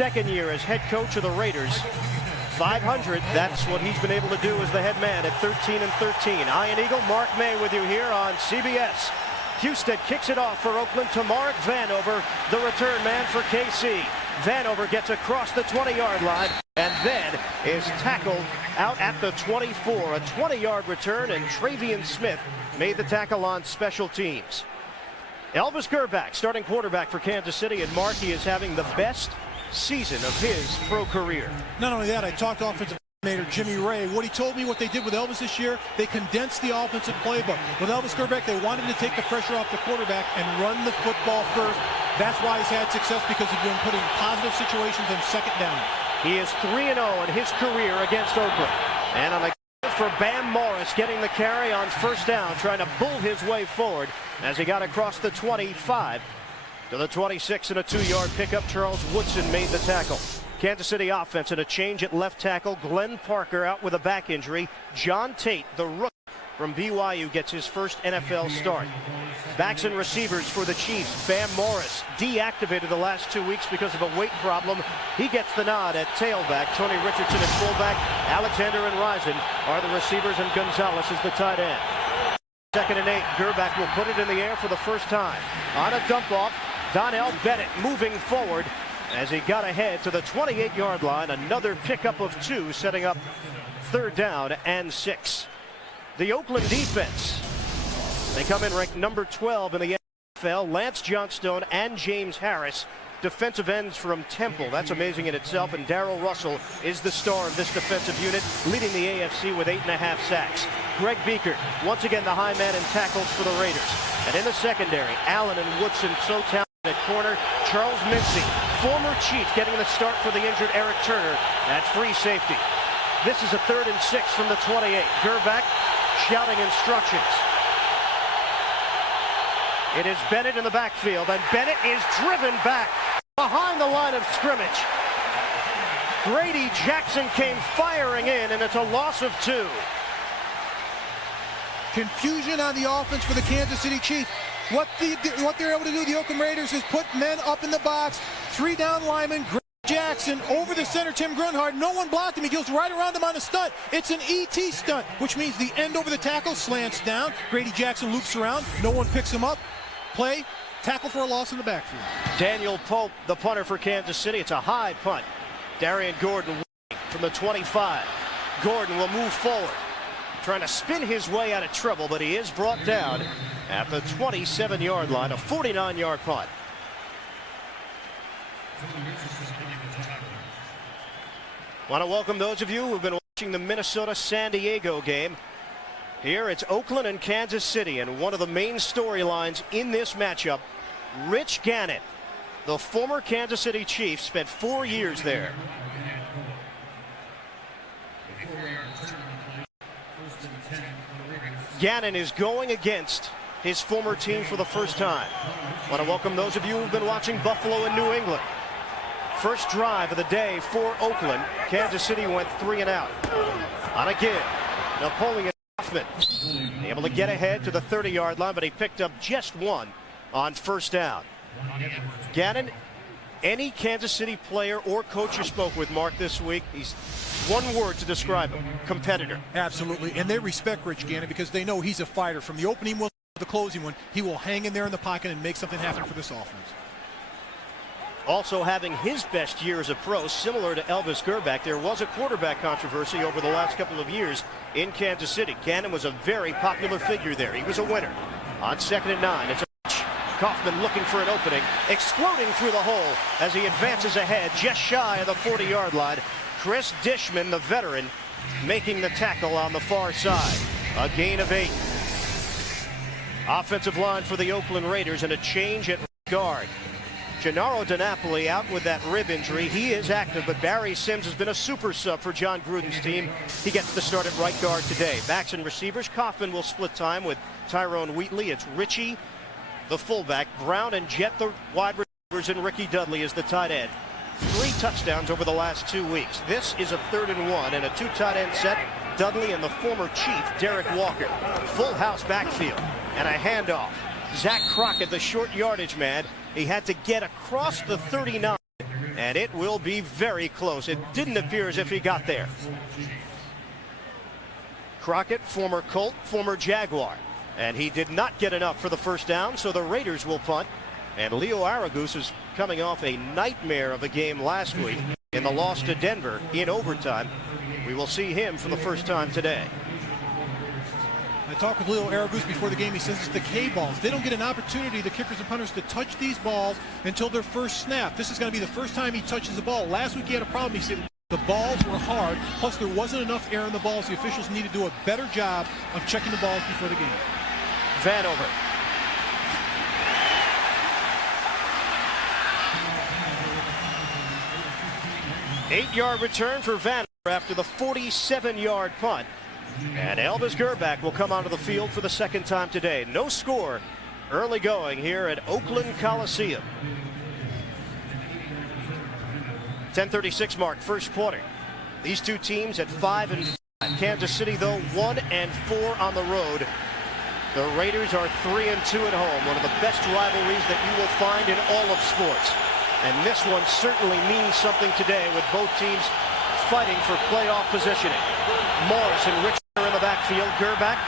second year as head coach of the Raiders. 500, that's what he's been able to do as the head man at 13-13. Iron Eagle, Mark May with you here on CBS. Houston kicks it off for Oakland to Mark Vanover, the return man for KC. Vanover gets across the 20-yard line and then is tackled out at the 24. A 20-yard return, and Travian Smith made the tackle on special teams. Elvis Grbac, starting quarterback for Kansas City, and Markey is having the best season of his pro career. Not only that, I talked to offensive coordinator Jimmy Ray. What he told me what they did with Elvis this year, they condensed the offensive playbook. With Elvis Grbac, they wanted to take the pressure off the quarterback and run the football first. That's why he's had success, because he's been putting positive situations in second down. He is 3-0 in his career against Oakland. And on the for Bam Morris, getting the carry on first down, trying to bull his way forward as he got across the 25 to the 26, and a 2-yard pickup. Charles Woodson made the tackle. Kansas City offense and a change at left tackle. Glenn Parker out with a back injury. John Tate, the rookie from BYU, gets his first NFL start. Backs and receivers for the Chiefs. Bam Morris deactivated the last 2 weeks because of a weight problem. He gets the nod at tailback. Tony Richardson at fullback. Alexander and Risen are the receivers, and Gonzalez is the tight end. 2nd and 8. Grbac will put it in the air for the first time. On a dump off, Donnell Bennett moving forward as he got ahead to the 28-yard line. Another pickup of 2, setting up 3rd down and 6. The Oakland defense, they come in ranked number 12 in the NFL. Lance Johnstone and James Harris, defensive ends from Temple. That's amazing in itself. And Darrell Russell is the star of this defensive unit, leading the AFC with 8.5 sacks. Greg Beekert, once again the high man in tackles for the Raiders. And in the secondary, Allen and Woodson so talented at corner. Charles Mincy, former Chief, getting the start for the injured Eric Turner at free safety. This is a 3rd and 6 from the 28. Grbac shouting instructions. It is Bennett in the backfield, and Bennett is driven back behind the line of scrimmage. Grady Jackson came firing in, and it's a loss of 2. Confusion on the offense for the Kansas City Chiefs. What they're able to do, the Oakland Raiders, is put men up in the box. 3 down linemen. Grady Jackson over the center, Tim Grunhard. No one blocked him. He goes right around him on a stunt. It's an ET stunt, which means the end over the tackle slants down. Grady Jackson loops around. No one picks him up. Play, tackle for a loss in the backfield. Daniel Pope, the punter for Kansas City. It's a high punt. Darian Gordon from the 25. Gordon will move forward, trying to spin his way out of trouble, but he is brought down at the 27-yard line. A 49-yard punt. Want to welcome those of you who've been watching the Minnesota-San Diego game. Here it's Oakland and Kansas City, and one of the main storylines in this matchup, Rich Gannon, the former Kansas City Chief, spent 4 years there. Gannon is going against his former team for the first time. Want to welcome those of you who've been watching Buffalo and New England. First drive of the day for Oakland. Kansas City went 3 and out. On a give, Napoleon Hoffman able to get ahead to the 30-yard line, but he picked up just 1 on first down. Gannon, any Kansas City player or coach you spoke with, Mark, this week, he's one word to describe him: competitor. Absolutely, and they respect Rich Gannon because they know he's a fighter. From the opening one to the closing one, he will hang in there in the pocket and make something happen for this offense. Also having his best year as a pro, similar to Elvis Grbac. There was a quarterback controversy over the last couple of years in Kansas City. Gannon was a very popular figure there. He was a winner. On 2nd and 9, it's a Kaufman looking for an opening, exploding through the hole as he advances ahead just shy of the 40-yard line. Chris Dishman, the veteran, making the tackle on the far side. A gain of 8. Offensive line for the Oakland Raiders, and a change at guard. Gennaro DiNapoli out with that rib injury. He is active, but Barry Sims has been a super sub for John Gruden's team. He gets the start at right guard today. Backs and receivers. Kaufman will split time with Tyrone Wheatley. It's Richie, the fullback, Brown and Jet, the wide receivers, and Ricky Dudley is the tight end. 3 touchdowns over the last 2 weeks. This is a 3rd and 1 and a 2 tight end set. Dudley and the former Chief, Derek Walker. Full house backfield and a handoff. Zach Crockett, the short yardage man. He had to get across the 39 and it will be very close. It didn't appear as if he got there. Crockett, former Colt, former Jaguar, and he did not get enough for the first down, so the Raiders will punt. And Leo Aragus is coming off a nightmare of a game last week in the loss to Denver in overtime. We will see him for the first time today. I talked with Leo Aragus before the game. He says it's the K balls. They don't get an opportunity, the kickers and punters, to touch these balls until their first snap. This is going to be the first time he touches the ball. Last week he had a problem. He said the balls were hard, plus there wasn't enough air in the balls. The officials need to do a better job of checking the balls before the game. Vanover. Eight-yard return for Vanover after the 47-yard punt. And Elvis Gerback will come onto the field for the second time today. No score early going here at Oakland Coliseum. 10:36 mark, first quarter. These two teams at 5-5. Kansas City, though, 1-4 on the road. The Raiders are 3-2 at home, one of the best rivalries that you will find in all of sports. And this one certainly means something today with both teams fighting for playoff positioning. Morris and Richardson are in the backfield. Gerback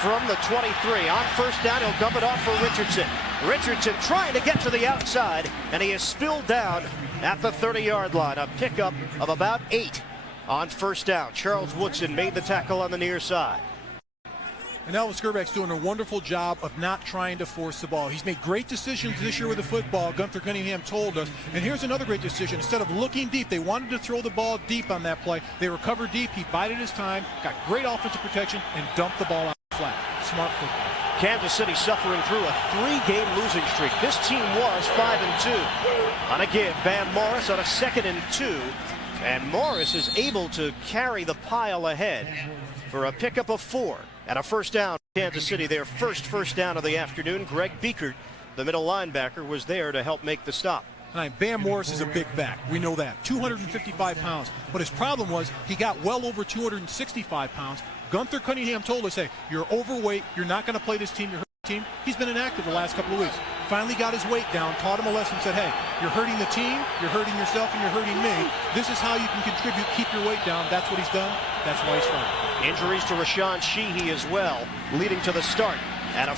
from the 23. On first down, he'll dump it off for Richardson. Richardson trying to get to the outside, and he is spilled down at the 30-yard line. A pickup of about 8 on first down. Charles Woodson made the tackle on the near side. And Elvis Gerback's doing a wonderful job of not trying to force the ball. He's made great decisions this year with the football, Gunther Cunningham told us. And here's another great decision. Instead of looking deep, they wanted to throw the ball deep on that play. They recovered deep. He bided his time, got great offensive protection, and dumped the ball out flat. Smart football. Kansas City suffering through a 3-game losing streak. This team was 5-2. On a give, Bam Morris on a 2nd and 2. And Morris is able to carry the pile ahead for a pickup of 4. And a first down. Kansas City, their first down of the afternoon. Greg Biekert, the middle linebacker, was there to help make the stop. Bam Morris is a big back. We know that. 255 pounds. But his problem was he got well over 265 pounds. Gunther Cunningham told us, hey, you're overweight. You're not going to play this team. You're hurting the team. He's been inactive the last couple of weeks. Finally got his weight down, taught him a lesson, said, hey, you're hurting the team, you're hurting yourself, and you're hurting me. This is how you can contribute, keep your weight down. That's what he's done. That's why he's fine. Injuries to Rashawn Sheehy as well, leading to the start. And a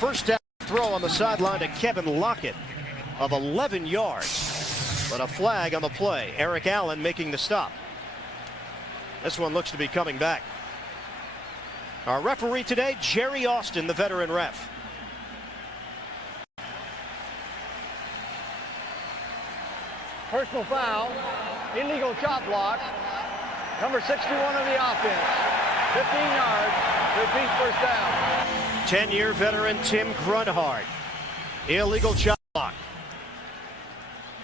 first down throw on the sideline to Kevin Lockett of 11 yards. But a flag on the play. Eric Allen making the stop. This one looks to be coming back. Our referee today, Jerry Austin, the veteran ref. Personal foul, illegal chop block, number 61 of the offense, 15 yards, repeat first down. 10-year veteran Tim Grunhard, illegal chop block.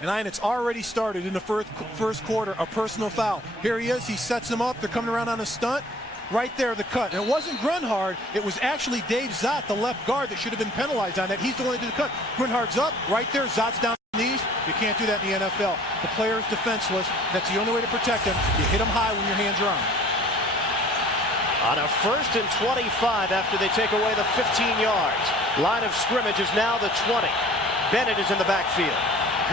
And it's already started in the first quarter, a personal foul. Here he is, he sets him up, they're coming around on a stunt. Right there, the cut. And it wasn't Grunhard, it was actually Dave Zott, the left guard, that should have been penalized on that. He's the one that did the cut. Grunhard's up, right there, Zott's down on the knees. You can't do that in the NFL. The player is defenseless. That's the only way to protect him. You hit him high when your hands are on. On a 1st and 25 after they take away the 15 yards. Line of scrimmage is now the 20. Bennett is in the backfield.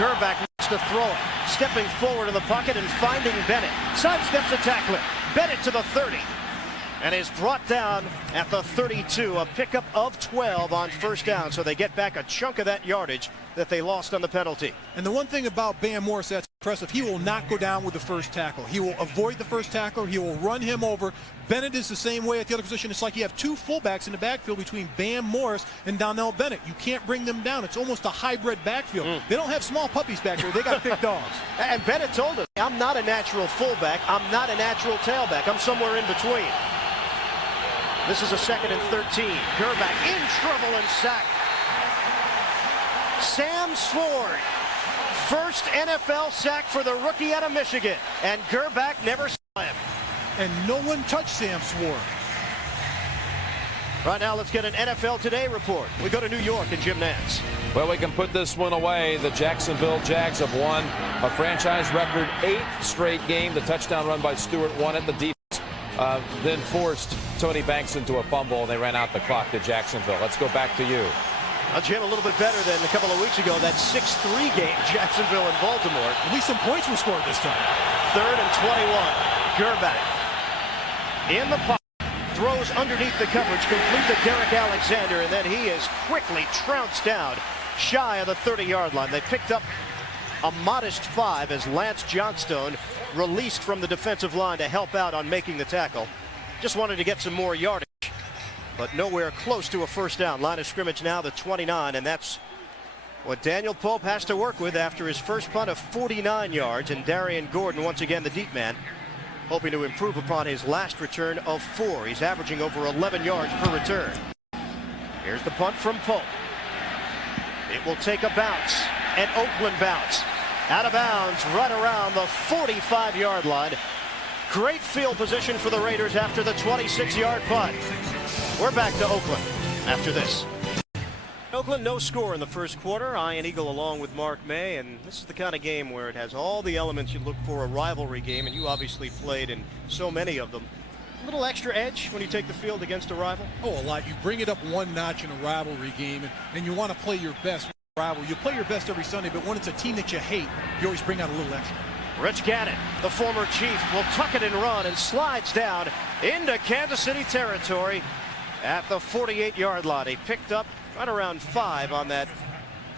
Gerback wants to throw it. Stepping forward in the pocket and finding Bennett. Sidesteps the tackler. Bennett to the 30. And is brought down at the 32. A pickup of 12 on first down. So they get back a chunk of that yardage that they lost on the penalty. And the one thing about Bam Morris that's impressive, he will not go down with the first tackle. He will avoid the first tackler. He will run him over. Bennett is the same way at the other position. It's like you have two fullbacks in the backfield between Bam Morris and Donnell Bennett. You can't bring them down. It's almost a hybrid backfield. They don't have small puppies back there. They got big dogs. And Bennett told us, I'm not a natural fullback. I'm not a natural tailback. I'm somewhere in between. This is a 2nd and 13. Gerback in trouble and sacked. Sam Sword, first NFL sack for the rookie out of Michigan. And Gerback never saw him. And no one touched Sam Sword. Right now, let's get an NFL Today report. We go to New York and Jim Nantz. Well, we can put this one away. The Jacksonville Jags have won a franchise record 8th straight game. The touchdown run by Stewart won it. The defense then forced Tony Banks into a fumble, and they ran out the clock to Jacksonville. Let's go back to you. Jim, a little bit better than a couple of weeks ago, that 6-3 game, Jacksonville and Baltimore. At least some points were scored this time. 3rd and 21. Gerback in the pocket, throws underneath the coverage, complete to Derek Alexander, and then he is quickly trounced down shy of the 30-yard line. They picked up a modest 5 as Lance Johnstone released from the defensive line to help out on making the tackle. Just wanted to get some more yardage, but nowhere close to a first down. Line of scrimmage now the 29, and that's what Daniel Pope has to work with after his first punt of 49 yards. And Darian Gordon, once again the deep man, hoping to improve upon his last return of 4. He's averaging over 11 yards per return. Here's the punt from Pope. It will take a bounce, an Oakland bounce. Out of bounds, right around the 45-yard line. Great field position for the Raiders after the 26-yard punt. We're back to Oakland after this. Oakland, no score in the first quarter. Ian Eagle along with Mark May, and this is the kind of game where it has all the elements you look for a rivalry game, and you obviously played in so many of them. A little extra edge when you take the field against a rival? Oh, a lot. You bring it up one notch in a rivalry game, and you want to play your best with a rival. You play your best every Sunday, but when it's a team that you hate, you always bring out a little extra. Rich Gannon, the former Chief, will tuck it and run and slides down into Kansas City territory at the 48-yard line. He picked up right around 5 on that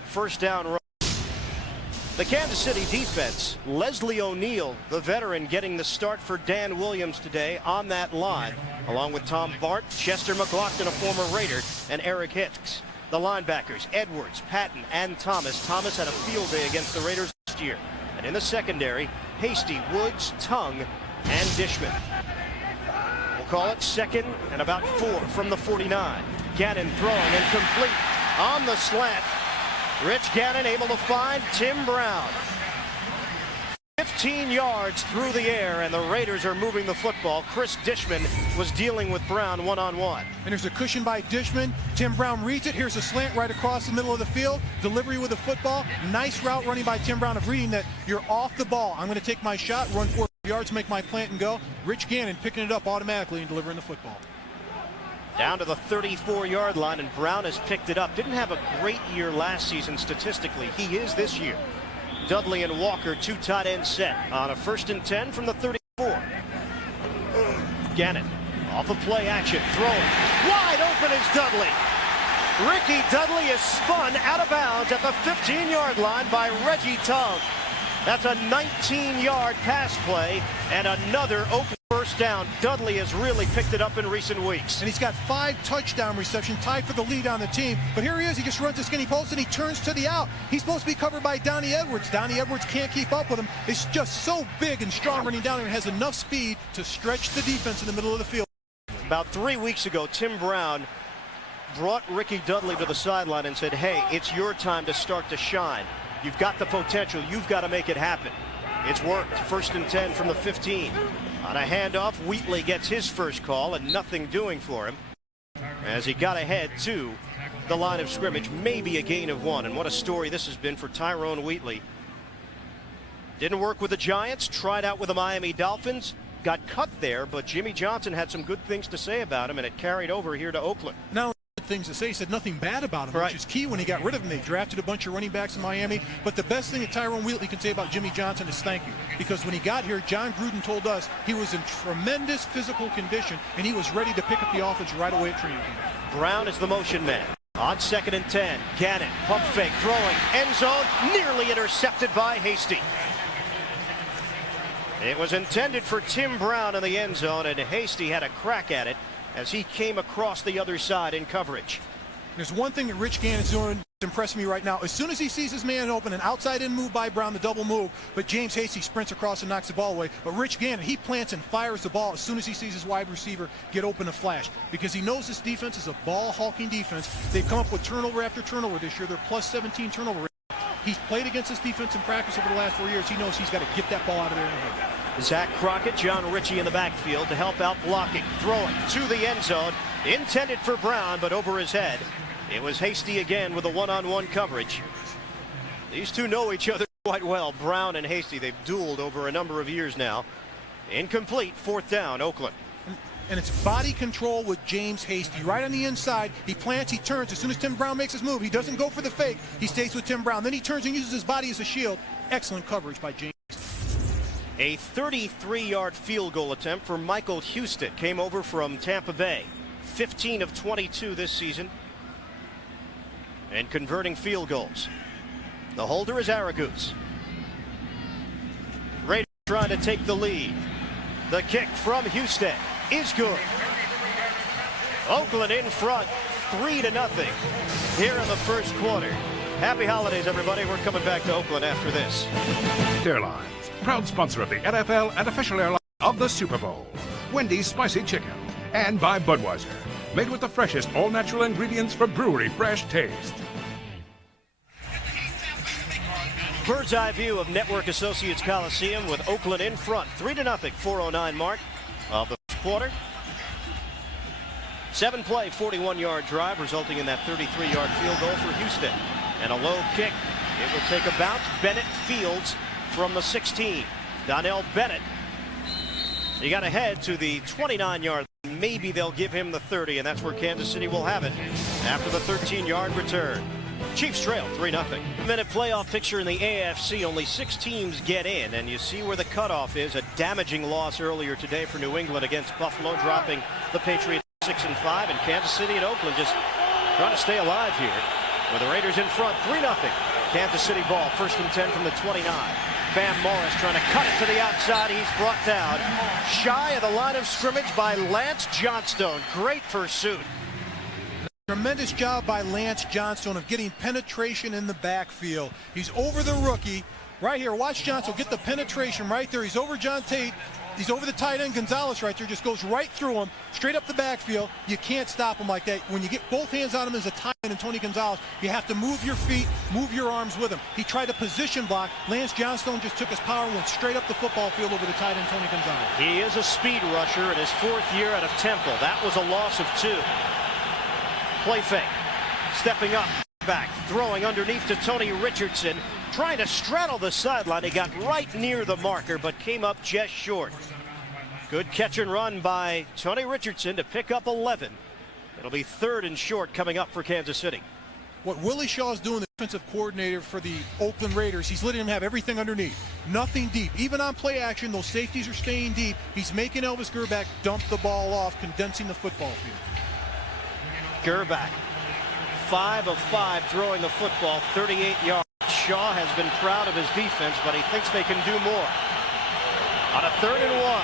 first down run. The Kansas City defense, Leslie O'Neal, the veteran, getting the start for Dan Williams today on that line, along with Tom Bart, Chester McLaughlin, a former Raider, and Eric Hicks. The linebackers, Edwards, Patton, and Thomas. Thomas had a field day against the Raiders last year. And in the secondary, Hasty, Woods, Tongue, and Dishman. We'll call it 2nd and about 4 from the 49. Gannon throwing and complete on the slant. Rich Gannon able to find Tim Brown. 15 yards through the air, and the Raiders are moving the football. Chris Dishman was dealing with Brown one-on-one. And there's a cushion by Dishman. Tim Brown reads it. Here's a slant right across the middle of the field. Delivery with the football. Nice route running by Tim Brown of reading that you're off the ball. I'm going to take my shot, run 4 yards, make my plant and go. Rich Gannon picking it up automatically and delivering the football. Down to the 34-yard line, and Brown has picked it up. Didn't have a great year last season statistically. He is this year. Dudley and Walker, 2 tight end set on a 1st and 10 from the 34. Gannon off of play action, throwing. Wide open is Dudley. Ricky Dudley is spun out of bounds at the 15-yard line by Reggie Tongue. That's a 19-yard pass play and another Oakland first down. Dudley has really picked it up in recent weeks. And he's got 5 touchdown receptions, tied for the lead on the team. But here he is. He just runs a skinny post and he turns to the out. He's supposed to be covered by Donnie Edwards. Donnie Edwards can't keep up with him. He's just so big and strong running down there and has enough speed to stretch the defense in the middle of the field. About 3 weeks ago, Tim Brown brought Ricky Dudley to the sideline and said, hey, it's your time to start to shine. You've got the potential. You've got to make it happen. It's worked. 1st and 10 from the 15. On a handoff, Wheatley gets his first call and nothing doing for him as he got ahead to the line of scrimmage. Maybe a gain of 1. And what a story this has been for Tyrone Wheatley. Didn't work with the Giants. Tried out with the Miami Dolphins. Got cut there, but Jimmy Johnson had some good things to say about him, and it carried over here to Oakland. Now, things to say. He said nothing bad about him, right, which is key when he got rid of him. They drafted a bunch of running backs in Miami. But the best thing that Tyrone Wheatley can say about Jimmy Johnson is thank you. Because when he got here, John Gruden told us he was in tremendous physical condition, and he was ready to pick up the offense right away at training camp. Brown is the motion man. On 2nd and 10, Gannon, pump fake, throwing, end zone, nearly intercepted by Hasty. It was intended for Tim Brown in the end zone, and Hasty had a crack at it as he came across the other side in coverage. There's one thing that Rich Gannon's doing that's impressing me right now. As soon as he sees his man open, an outside-in move by Brown, the double move, but James Hasty sprints across and knocks the ball away. But Rich Gannon, he plants and fires the ball as soon as he sees his wide receiver get open a flash, because he knows this defense is a ball-hawking defense. They've come up with turnover after turnover this year. They're plus 17 turnover rate. He's played against this defense in practice over the last 4 years. He knows he's got to get that ball out of there in a hurry. Zach Crockett, John Ritchie in the backfield to help out blocking. Throwing to the end zone. Intended for Brown, but over his head. It was Hasty again with a one-on-one coverage. These two know each other quite well. Brown and Hasty, they've dueled over a number of years now. Incomplete, 4th down, Oakland. and it's body control with James Hasty. Right on the inside, he plants, he turns. As soon as Tim Brown makes his move, he doesn't go for the fake. He stays with Tim Brown. Then he turns and uses his body as a shield. Excellent coverage by James. A 33-yard field goal attempt for Michael Houston. Came over from Tampa Bay. 15 of 22 this season. And converting field goals. The holder is Aragoose. Raiders trying to take the lead. The kick from Houston is good. Oakland in front, 3-0 here in the first quarter. Happy holidays, everybody. We're coming back to Oakland after this. Airlines, proud sponsor of the NFL and official airline of the Super Bowl. Wendy's Spicy Chicken. And by Budweiser, made with the freshest all-natural ingredients for brewery fresh taste. Bird's eye view of Network Associates Coliseum with Oakland in front. 3-0, 4:09 mark of the first quarter. 7-play, 41-yard drive, resulting in that 33-yard field goal for Houston. And a low kick. It will take a bounce. Bennett fields from the 16. Donnell Bennett. He got ahead to the 29-yard. Maybe they'll give him the 30, and that's where Kansas City will have it after the 13-yard return. Chiefs trail 3-0. Minute playoff picture in the AFC. Only 6 teams get in, and you see where the cutoff is. A damaging loss earlier today for New England against Buffalo, dropping the Patriots 6-5, and Kansas City and Oakland just trying to stay alive here. With the Raiders in front, 3-0. Kansas City ball, 1st and 10 from the 29. Bam Morris trying to cut it to the outside. He's brought down shy of the line of scrimmage by Lance Johnstone. Great pursuit. Tremendous job by Lance Johnstone of getting penetration in the backfield. He's over the rookie. Right here, watch Johnstone get the penetration right there. He's over John Tate. He's over the tight end Gonzalez right there. Just goes right through him, straight up the backfield. You can't stop him like that. When you get both hands on him as a tight end and Tony Gonzalez, you have to move your feet, move your arms with him. He tried a position block. Lance Johnstone just took his power and went straight up the football field over the tight end Tony Gonzalez. He is a speed rusher in his 4th year out of Temple. That was a loss of 2. Play fake. Stepping up, back, throwing underneath to Tony Richardson. Trying to straddle the sideline. He got right near the marker, but came up just short. Good catch and run by Tony Richardson to pick up 11. It'll be 3rd and short coming up for Kansas City. What Willie Shaw is doing, the defensive coordinator for the Oakland Raiders, he's letting him have everything underneath. Nothing deep. Even on play action, those safeties are staying deep. He's making Elvis Grbac dump the ball off, condensing the football field. Grbac, 5 of 5 throwing the football, 38 yards. Shaw has been proud of his defense, but he thinks they can do more. On a 3rd and 1,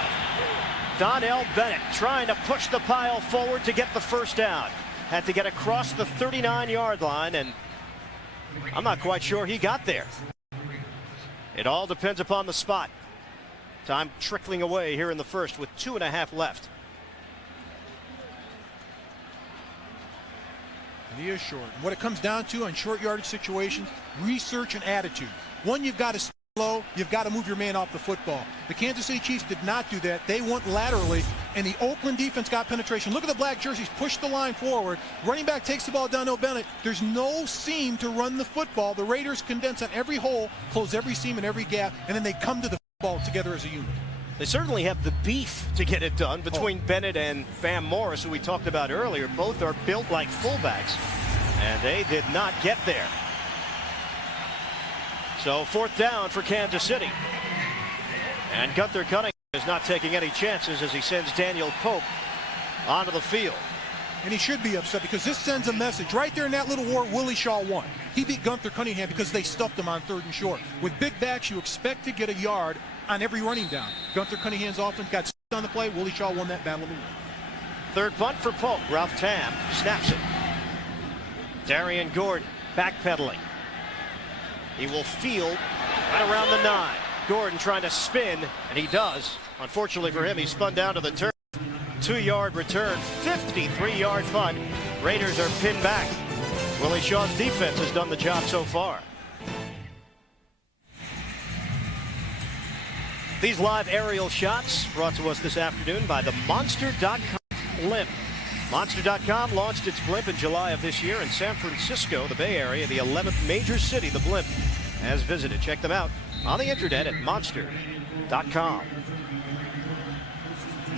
Donnell Bennett trying to push the pile forward to get the first down. Had to get across the 39-yard line, and I'm not quite sure he got there. It all depends upon the spot. Time trickling away here in the first with 2.5 left. And he is short. What it comes down to on short yardage situations, research and attitude. One, you've got to stay low, you've got to move your man off the football. The Kansas City Chiefs did not do that. They went laterally, and the Oakland defense got penetration. Look at the black jerseys, push the line forward. Running back takes the ball down to Bennett. There's no seam to run the football. The Raiders condense on every hole, close every seam and every gap, and then they come to the football together as a unit. They certainly have the beef to get it done between Bennett and Bam Morris, who we talked about earlier. Both are built like fullbacks, and they did not get there. So 4th down for Kansas City. And Gunther Cunningham is not taking any chances as he sends Daniel Pope onto the field. And he should be upset because this sends a message. Right there in that little war, Willie Shaw won. He beat Gunther Cunningham because they stuffed him on 3rd and short. With big backs, you expect to get a yard on every running down. Gunther Cunningham's offense got stuffed on the play. Willie Shaw won that battle of the war. 3rd punt for Pope. Ralph Tam snaps it. Darian Gordon backpedaling. He will field right around the 9. Gordon trying to spin, and he does. Unfortunately for him, he spun down to the turf. 2-yard return, 53-yard punt. Raiders are pinned back. Willie Shaw's defense has done the job so far. These live aerial shots brought to us this afternoon by the Monster.com blimp. Monster.com launched its blimp in July of this year in San Francisco, the Bay Area, the 11th major city the blimp has visited. Check them out on the internet at Monster.com.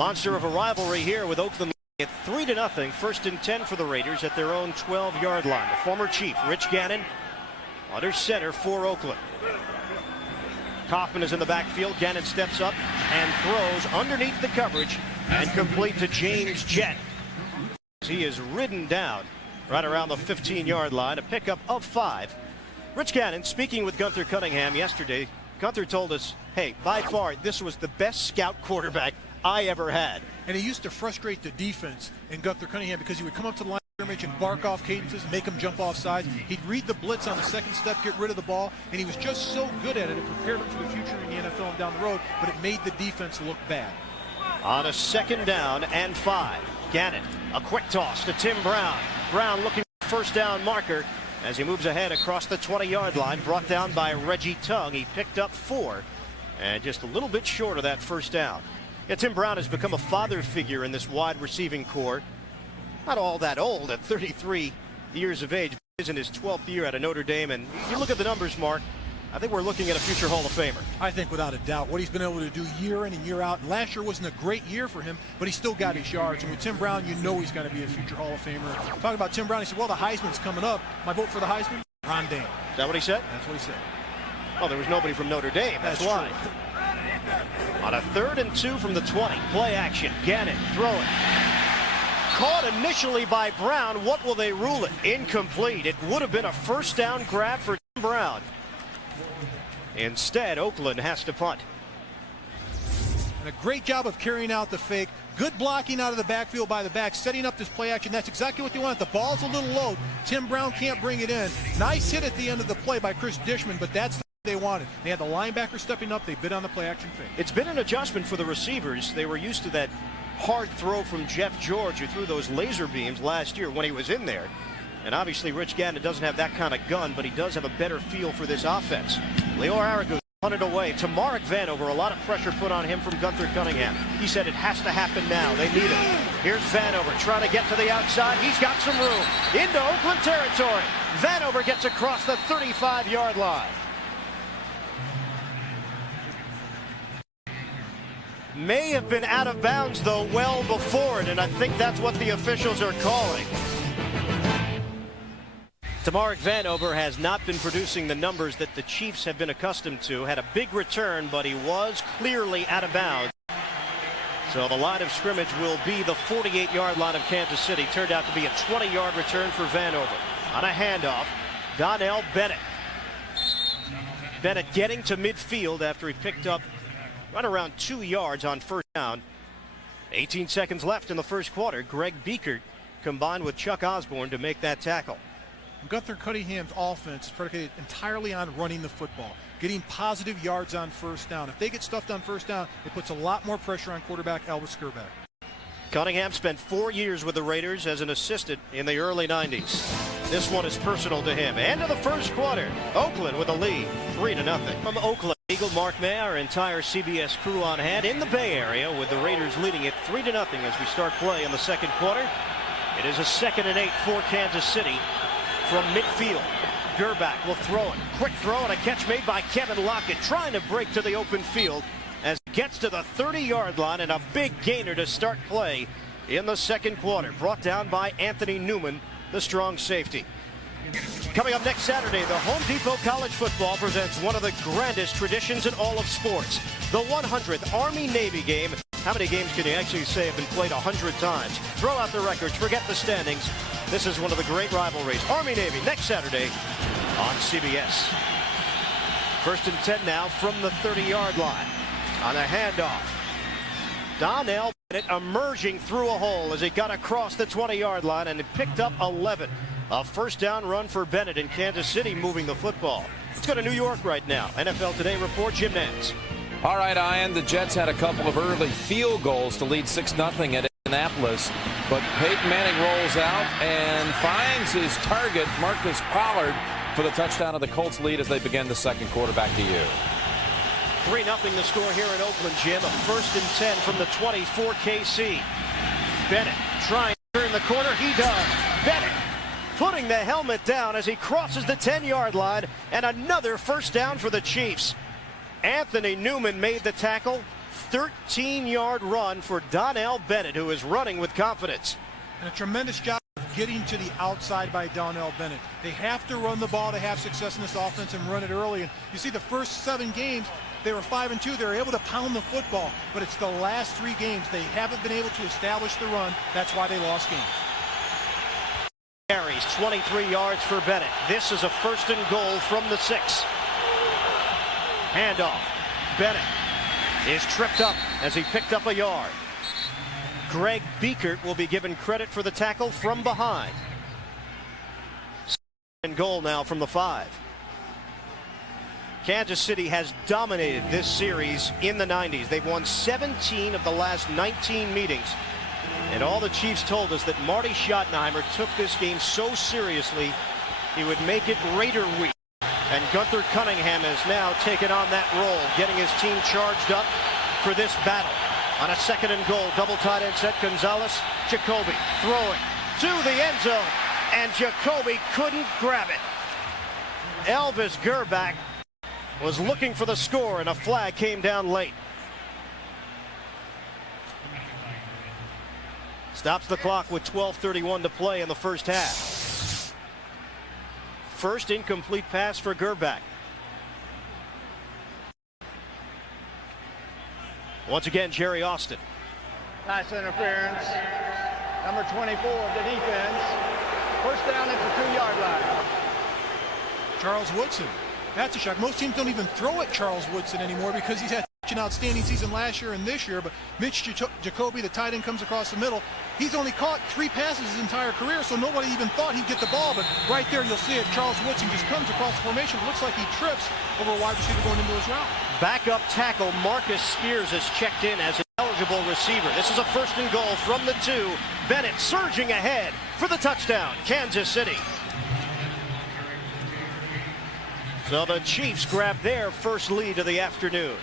monster of a rivalry here with Oakland at 3-0, 1st and 10 for the Raiders at their own 12-yard line. The former Chief, Rich Gannon, under center for Oakland. Kaufman is in the backfield. Gannon steps up and throws underneath the coverage and complete to James Jett. He is ridden down right around the 15-yard line, a pickup of 5. Rich Gannon speaking with Gunther Cunningham yesterday. Gunther told us, hey, by far, this was the best scout quarterback I ever had. And he used to frustrate the defense in Gunther Cunningham because he would come up to the line of scrimmage and bark off cadences, make them jump off sides. He'd read the blitz on the second step, get rid of the ball, and he was just so good at it. It prepared him for the future in the NFL and down the road, but it made the defense look bad. On a 2nd down and 5, Gannon, a quick toss to Tim Brown. Brown looking for first down marker as he moves ahead across the 20-yard line, brought down by Reggie Tongue. He picked up 4 and just a little bit short of that first down. Yeah, Tim Brown has become a father figure in this wide receiving corps. Not all that old at 33 years of age. He's in his 12th year at Notre Dame, and you look at the numbers, Mark, I think we're looking at a future Hall of Famer. I think without a doubt what he's been able to do year in and year out. And last year wasn't a great year for him, but he still got his yards. And with Tim Brown, you know he's going to be a future Hall of Famer. Talking about Tim Brown, he said, well, the Heisman's coming up. My vote for the Heisman? Ron Dane. Is that what he said? That's what he said. Oh, there was nobody from Notre Dame. That's why. True. On a 3rd and 2 from the 20, play action. Gannon throwing. Caught initially by Brown. What will they rule it? Incomplete. It would have been a first down grab for Tim Brown. Instead, Oakland has to punt. And a great job of carrying out the fake. Good blocking out of the backfield by the back, setting up this play action. That's exactly what they want. The ball's a little low. Tim Brown can't bring it in. Nice hit at the end of the play by Chris Dishman, but that's the they wanted. They had the linebacker stepping up. They bid on the play action fake. It's been an adjustment for the receivers. They were used to that hard throw from Jeff George, who threw those laser beams last year when he was in there. And obviously Rich Gannon doesn't have that kind of gun, but he does have a better feel for this offense. Leo Aragus punted away to Mark Vanover. A lot of pressure put on him from Gunther Cunningham. He said it has to happen now. They need it. Here's Vanover trying to get to the outside. He's got some room into Oakland territory. Vanover gets across the 35-yard line. May have been out of bounds, though, well before it, and I think that's what the officials are calling. Mark Vanover has not been producing the numbers that the Chiefs have been accustomed to. Had a big return, but he was clearly out of bounds. So the line of scrimmage will be the 48-yard line of Kansas City. Turned out to be a 20-yard return for Vanover. On a handoff, Donnell Bennett. Bennett getting to midfield after he picked up right around 2 yards on first down. 18 seconds left in the first quarter. Greg Biekert combined with Chuck Osborne to make that tackle. Gunther Cunningham's offense is predicated entirely on running the football, getting positive yards on first down. If they get stuffed on first down, it puts a lot more pressure on quarterback Elvis Skerback. Cunningham spent 4 years with the Raiders as an assistant in the early 90s. This one is personal to him. End of the first quarter. Oakland with a lead, 3-0. From Oakland, Eagle, Mark May, our entire CBS crew on hand in the Bay Area with the Raiders leading it 3-0 as we start play in the second quarter. It is a 2nd and 8 for Kansas City. From midfield, Gerback will throw it. Quick throw and a catch made by Kevin Lockett, trying to break to the open field as he gets to the 30-yard line, and a big gainer to start play in the second quarter. Brought down by Anthony Newman, the strong safety. Coming up next Saturday, the Home Depot College Football presents one of the grandest traditions in all of sports, the 100th Army-Navy game. How many games can you actually say have been played 100 times? Throw out the records, forget the standings. This is one of the great rivalries. Army-Navy next Saturday on CBS. 1st and 10 now from the 30-yard line. On a handoff, Donnell Bennett emerging through a hole as he got across the 20-yard line and it picked up 11. A first down run for Bennett in Kansas City, moving the football. Let's go to New York right now. NFL Today report, Jim Nantz. All right, Ian, the Jets had a couple of early field goals to lead 6-0 at Indianapolis, but Peyton Manning rolls out and finds his target, Marcus Pollard, for the touchdown of the Colts lead as they begin the second quarter. Back to you. 3-0 the score here in Oakland, Jim. A 1st and 10 from the 20 for KC. Bennett trying to turn the corner. He does. Bennett putting the helmet down as he crosses the 10-yard line, and another first down for the Chiefs. Anthony Newman made the tackle. 13-yard run for Donnell Bennett, who is running with confidence. And a tremendous job of getting to the outside by Donnell Bennett. They have to run the ball to have success in this offense and run it early. And you see the first 7 games, they were 5-2. They were able to pound the football. But it's the last 3 games they haven't been able to establish the run. That's why they lost games. Carries 23 yards for Bennett. This is a 1st and goal from the 6. Handoff. Bennett is tripped up as he picked up a yard. Greg Biekert will be given credit for the tackle from behind. 2nd and goal now from the 5. Kansas City has dominated this series in the 90s. They've won 17 of the last 19 meetings. And all the Chiefs told us that Marty Schottenheimer took this game so seriously he would make it Raider week. And Gunther Cunningham has now taken on that role, getting his team charged up for this battle. On a 2nd and goal, double tight end set, Gonzalez, Jacoby throwing to the end zone, and Jacoby couldn't grab it. Elvis Gerbach was looking for the score, and a flag came down late. Stops the clock with 12:31 to play in the first half. First incomplete pass for Gerbach. Once again, Jerry Austin. Nice interference. Number 24 of the defense. First down at the 2-yard line. Charles Woodson. That's a shock. Most teams don't even throw at Charles Woodson anymore because he's had an outstanding season last year and this year. But Mitch Jacoby, the tight end, comes across the middle. He's only caught 3 passes his entire career, so nobody even thought he'd get the ball. But right there, you'll see it. Charles Woodson just comes across the formation. It looks like he trips over a wide receiver going into his route. Backup tackle Marcus Spears is checked in as an eligible receiver. This is a 1st and goal from the 2. Bennett surging ahead for the touchdown, Kansas City. So the Chiefs grab their first lead of the afternoon.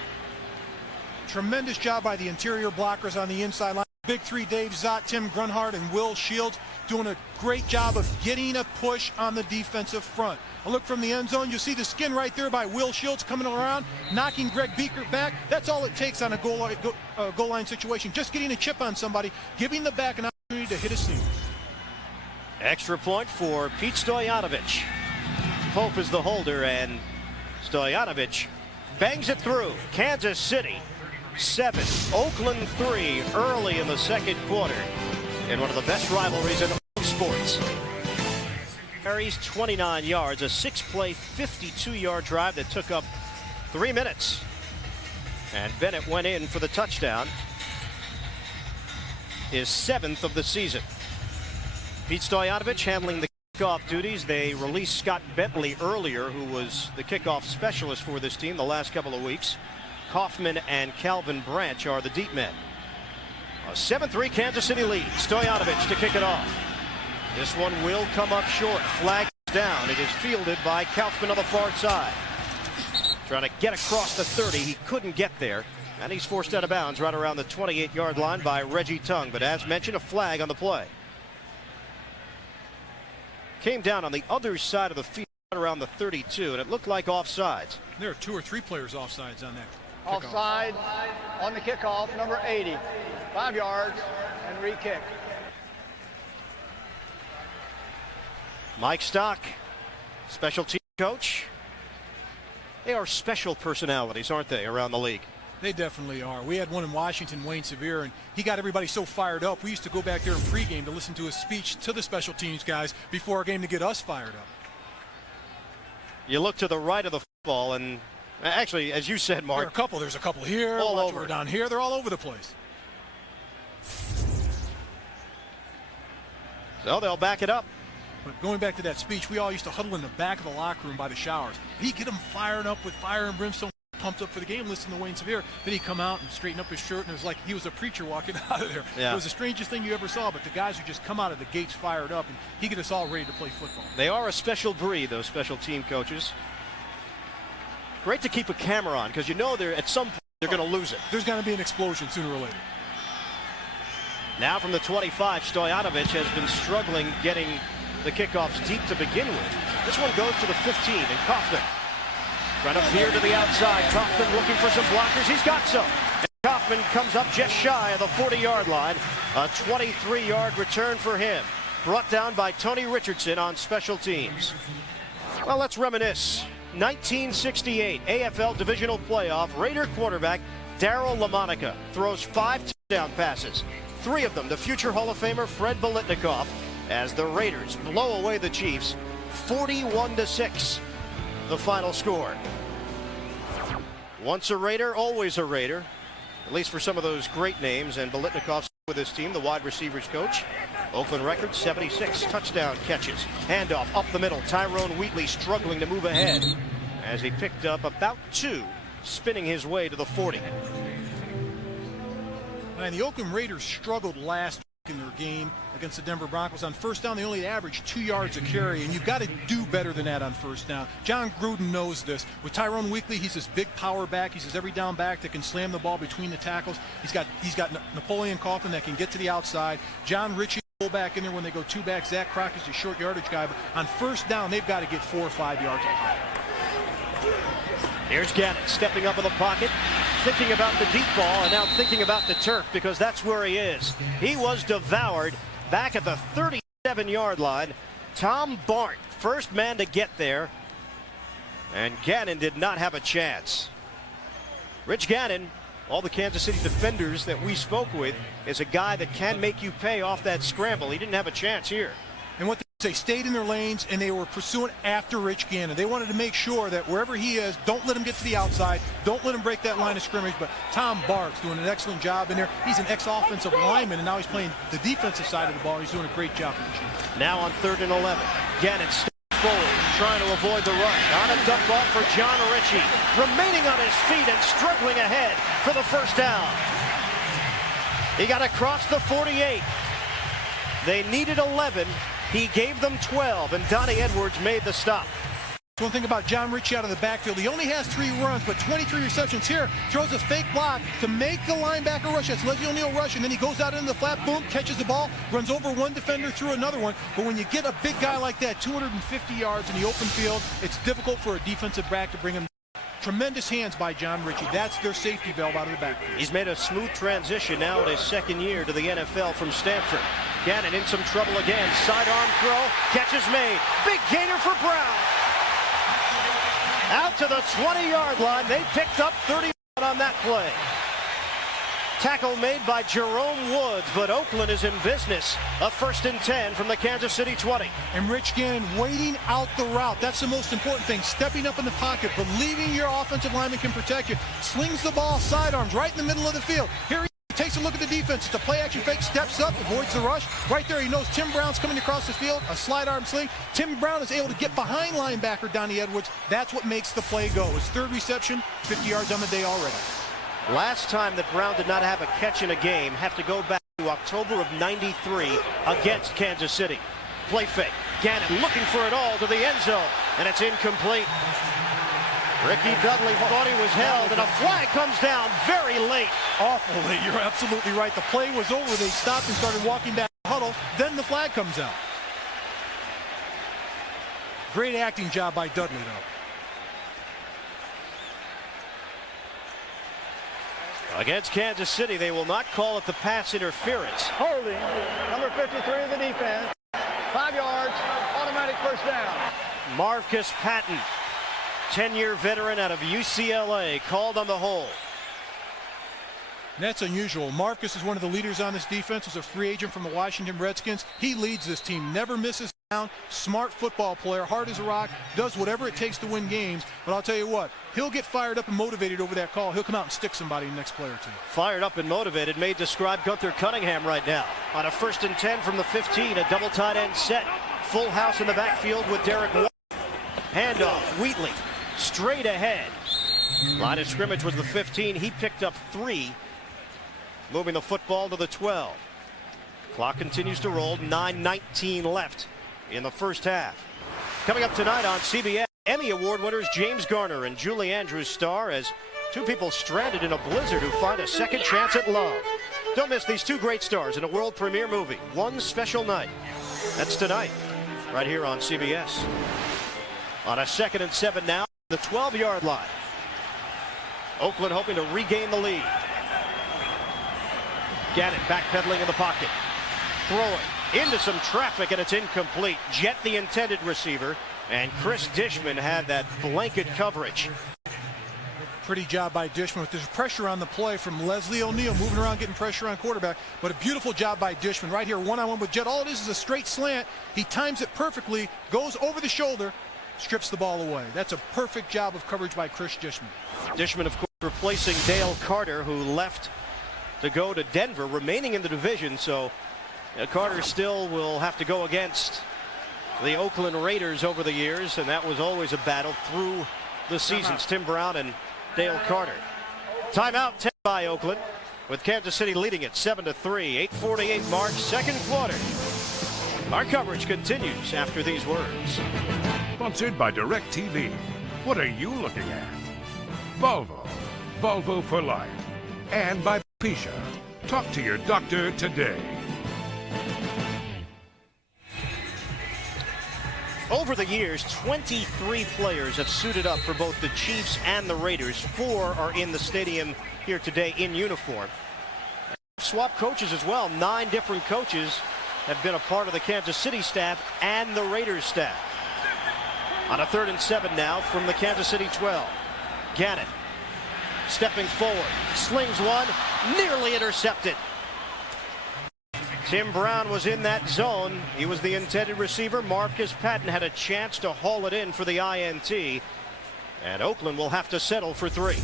Tremendous job by the interior blockers on the inside line. Big 3, Dave Zott, Tim Grunhard, and Will Shields doing a great job of getting a push on the defensive front. A look from the end zone. You see the skin right there by Will Shields coming around, knocking Greg Biekert back. That's all it takes on a goal line situation. Just getting a chip on somebody, giving the back an opportunity to hit a seam. Extra point for Pete Stoyanovich. Pope is the holder, and Stoyanovich bangs it through. Kansas City 7, Oakland 3 early in the 2nd quarter in one of the best rivalries in sports. Carries 29 yards, a 6-play, 52-yard drive that took up 3 minutes. And Bennett went in for the touchdown. His 7th of the season. Pete Stoyanovich handling the kickoff duties. They released Scott Bentley earlier, who was the kickoff specialist for this team the last couple of weeks. Kaufman and Calvin Branch are the deep men. A 7-3 Kansas City lead. Stoyanovich to kick it off. This one will come up short. Flag down. It is fielded by Kaufman on the far side. Trying to get across the 30. He couldn't get there. And he's forced out of bounds right around the 28-yard line by Reggie Tung. But as mentioned, a flag on the play. Came down on the other side of the field around the 32, and it looked like offsides. There are 2 or 3 players offsides on that. Offside on the kickoff, number 80. 5 yards and re-kick. Mike Stock, special team coach. They are special personalities, aren't they, around the league? They definitely are. We had one in Washington, Wayne Sevier, and he got everybody so fired up. We used to go back there in pregame to listen to his speech to the special teams guys before our game to get us fired up. You look to the right of the football, and actually, as you said, Mark, there's a couple here, all over down here. They're all over the place. So they'll back it up. But going back to that speech, we all used to huddle in the back of the locker room by the showers. He'd get them fired up with fire and brimstone, pumped up for the game, listen to Wayne Sevier. Then he'd come out and straighten up his shirt, and it was like he was a preacher walking out of there. Yeah. It was the strangest thing you ever saw, but the guys would just come out of the gates fired up, and he'd get us all ready to play football. They are a special breed, those special team coaches. Great to keep a camera on, because you know they're at some point they're going to lose it. There's going to be an explosion sooner or later. Now from the 25, Stoyanovich has been struggling getting the kickoffs deep to begin with. This one goes to the 15, and Kaufman trying to veer to the outside. Kaufman looking for some blockers. He's got some. Kaufman comes up just shy of the 40-yard line. A 23-yard return for him. Brought down by Tony Richardson on special teams. Well, let's reminisce. 1968 AFL Divisional Playoff. Raider quarterback Darryl LaMonica throws 5 touchdown passes. 3 of them to future Hall of Famer Fred Biletnikoff as the Raiders blow away the Chiefs 41-6. The final score. Once a Raider, always a Raider. At least for some of those great names, and Biletnikoff with his team, the wide receivers coach. Oakland record 76 touchdown catches. Handoff up the middle. Tyrone Wheatley struggling to move ahead as he picked up about 2, spinning his way to the 40. And the Oakland Raiders struggled last week in their game against the Denver Broncos. On first down, they only averaged 2 yards a carry, and you've got to do better than that on first down. John Gruden knows this. With Tyrone Wheatley, he's this big power back. He's this every down back that can slam the ball between the tackles. He's got Napoleon Kaufman that can get to the outside. John Ritchie back in there when they go 2 back. Zach Crockett's a short yardage guy, but on first down, they've got to get 4 or 5 yards. Here's Gannon stepping up in the pocket, thinking about the deep ball, and now thinking about the turf because that's where he is. He was devoured back at the 37-yard line. Tom Barnt, first man to get there, and Gannon did not have a chance. Rich Gannon, all the Kansas City defenders that we spoke with, is a guy that can make you pay off that scramble. He didn't have a chance here. And what they stayed in their lanes, and they were pursuing after Rich Gannon. They wanted to make sure that wherever he is, don't let him get to the outside. Don't let him break that line of scrimmage. But Tom Bart's doing an excellent job in there. He's an ex-offensive lineman, and now he's playing the defensive side of the ball. He's doing a great job for the Chiefs. Now on 3rd and 11. Gannon steps forward, trying to avoid the rush. On a dump off for John Ritchie. Remaining on his feet and struggling ahead for the first down. He got across the 48. They needed 11. He gave them 12, and Donnie Edwards made the stop. One thing about John Ritchie out of the backfield, he only has 3 runs, but 23 receptions here. Throws a fake block to make the linebacker rush. That's Leslie O'Neal rush, and then he goes out into the flat, boom, catches the ball, runs over one defender through another one. But when you get a big guy like that, 250 yards in the open field, it's difficult for a defensive back to bring him. Tremendous hands by John Ritchie. That's their safety valve out of the backfield. He's made a smooth transition now in his 2nd year to the NFL from Stanford. Gannon in some trouble again. Sidearm throw. Catch is made. Big gainer for Brown. Out to the 20-yard line. They picked up 30 on that play. Tackle made by Jerome Woods, but Oakland is in business. A 1st and 10 from the Kansas City 20. And Rich Gannon waiting out the route. That's the most important thing. Stepping up in the pocket, believing your offensive lineman can protect you. Slings the ball, sidearms, right in the middle of the field. Here he takes a look at the defense. It's a play action fake, steps up, avoids the rush. Right there, he knows Tim Brown's coming across the field. A slide arm sling. Tim Brown is able to get behind linebacker Donnie Edwards. That's what makes the play go. His 3rd reception, 50 yards on the day already. Last time that Brown did not have a catch in a game, have to go back to October of '93 against Kansas City. Play fake. Gannon looking for it all to the end zone, and it's incomplete. Ricky Dudley thought he was held, and a flag comes down very late. Awful late. You're absolutely right. The play was over. They stopped and started walking back to the huddle. Then the flag comes out. Great acting job by Dudley, though. Against Kansas City, they will not call it the pass interference. Holding, number 53 of the defense. 5 yards, automatic first down. Marcus Patton, 10-year veteran out of UCLA, called on the hold. That's unusual. Marcus is one of the leaders on this defense. He's a free agent from the Washington Redskins. He leads this team, never misses down. Smart football player, hard as a rock, does whatever it takes to win games. But I'll tell you what, he'll get fired up and motivated over that call. He'll come out and stick somebody in the next play or two. Fired up and motivated may describe Gunther Cunningham right now. On a 1st and 10 from the 15, a double tight end set. Full house in the backfield with Derek White. Handoff, Wheatley, straight ahead. Line of scrimmage was the 15. He picked up 3. Moving the football to the 12. Clock continues to roll. 9:19 left in the first half. Coming up tonight on CBS, Emmy Award winners James Garner and Julie Andrews star as 2 people stranded in a blizzard who find a second chance at love. Don't miss these 2 great stars in a world premiere movie, One Special Night. That's tonight, right here on CBS. On a 2nd and 7 now, the 12-yard line. Oakland hoping to regain the lead. Gannon backpedaling in the pocket. Throwing into some traffic, and it's incomplete. Jet the intended receiver, and Chris Dishman had that blanket coverage. Pretty job by Dishman. There's pressure on the play from Leslie O'Neal, moving around, getting pressure on quarterback. But a beautiful job by Dishman right here, one-on-one with Jet. All it is a straight slant. He times it perfectly, goes over the shoulder, strips the ball away. That's a perfect job of coverage by Chris Dishman. Dishman, of course, replacing Dale Carter, who left to go to Denver, remaining in the division. So Carter still will have to go against the Oakland Raiders over the years, and that was always a battle through the seasons. Tim Brown and Dale Carter. Timeout 10 by Oakland, with Kansas City leading it 7-3. 8:48 mark, second quarter. Our coverage continues after these words. Sponsored by DirecTV. What are you looking at? Volvo. Volvo for life. And by Pisha. Talk to your doctor today. Over the years, 23 players have suited up for both the Chiefs and the Raiders. 4 are in the stadium here today in uniform. Swap coaches as well. 9 different coaches have been a part of the Kansas City staff and the Raiders staff. On a 3rd and 7 now from the Kansas City 12. Gannon stepping forward, slings one, nearly intercepted. Tim Brown was in that zone. He was the intended receiver. Marcus Patton had a chance to haul it in for the INT. And Oakland will have to settle for 3.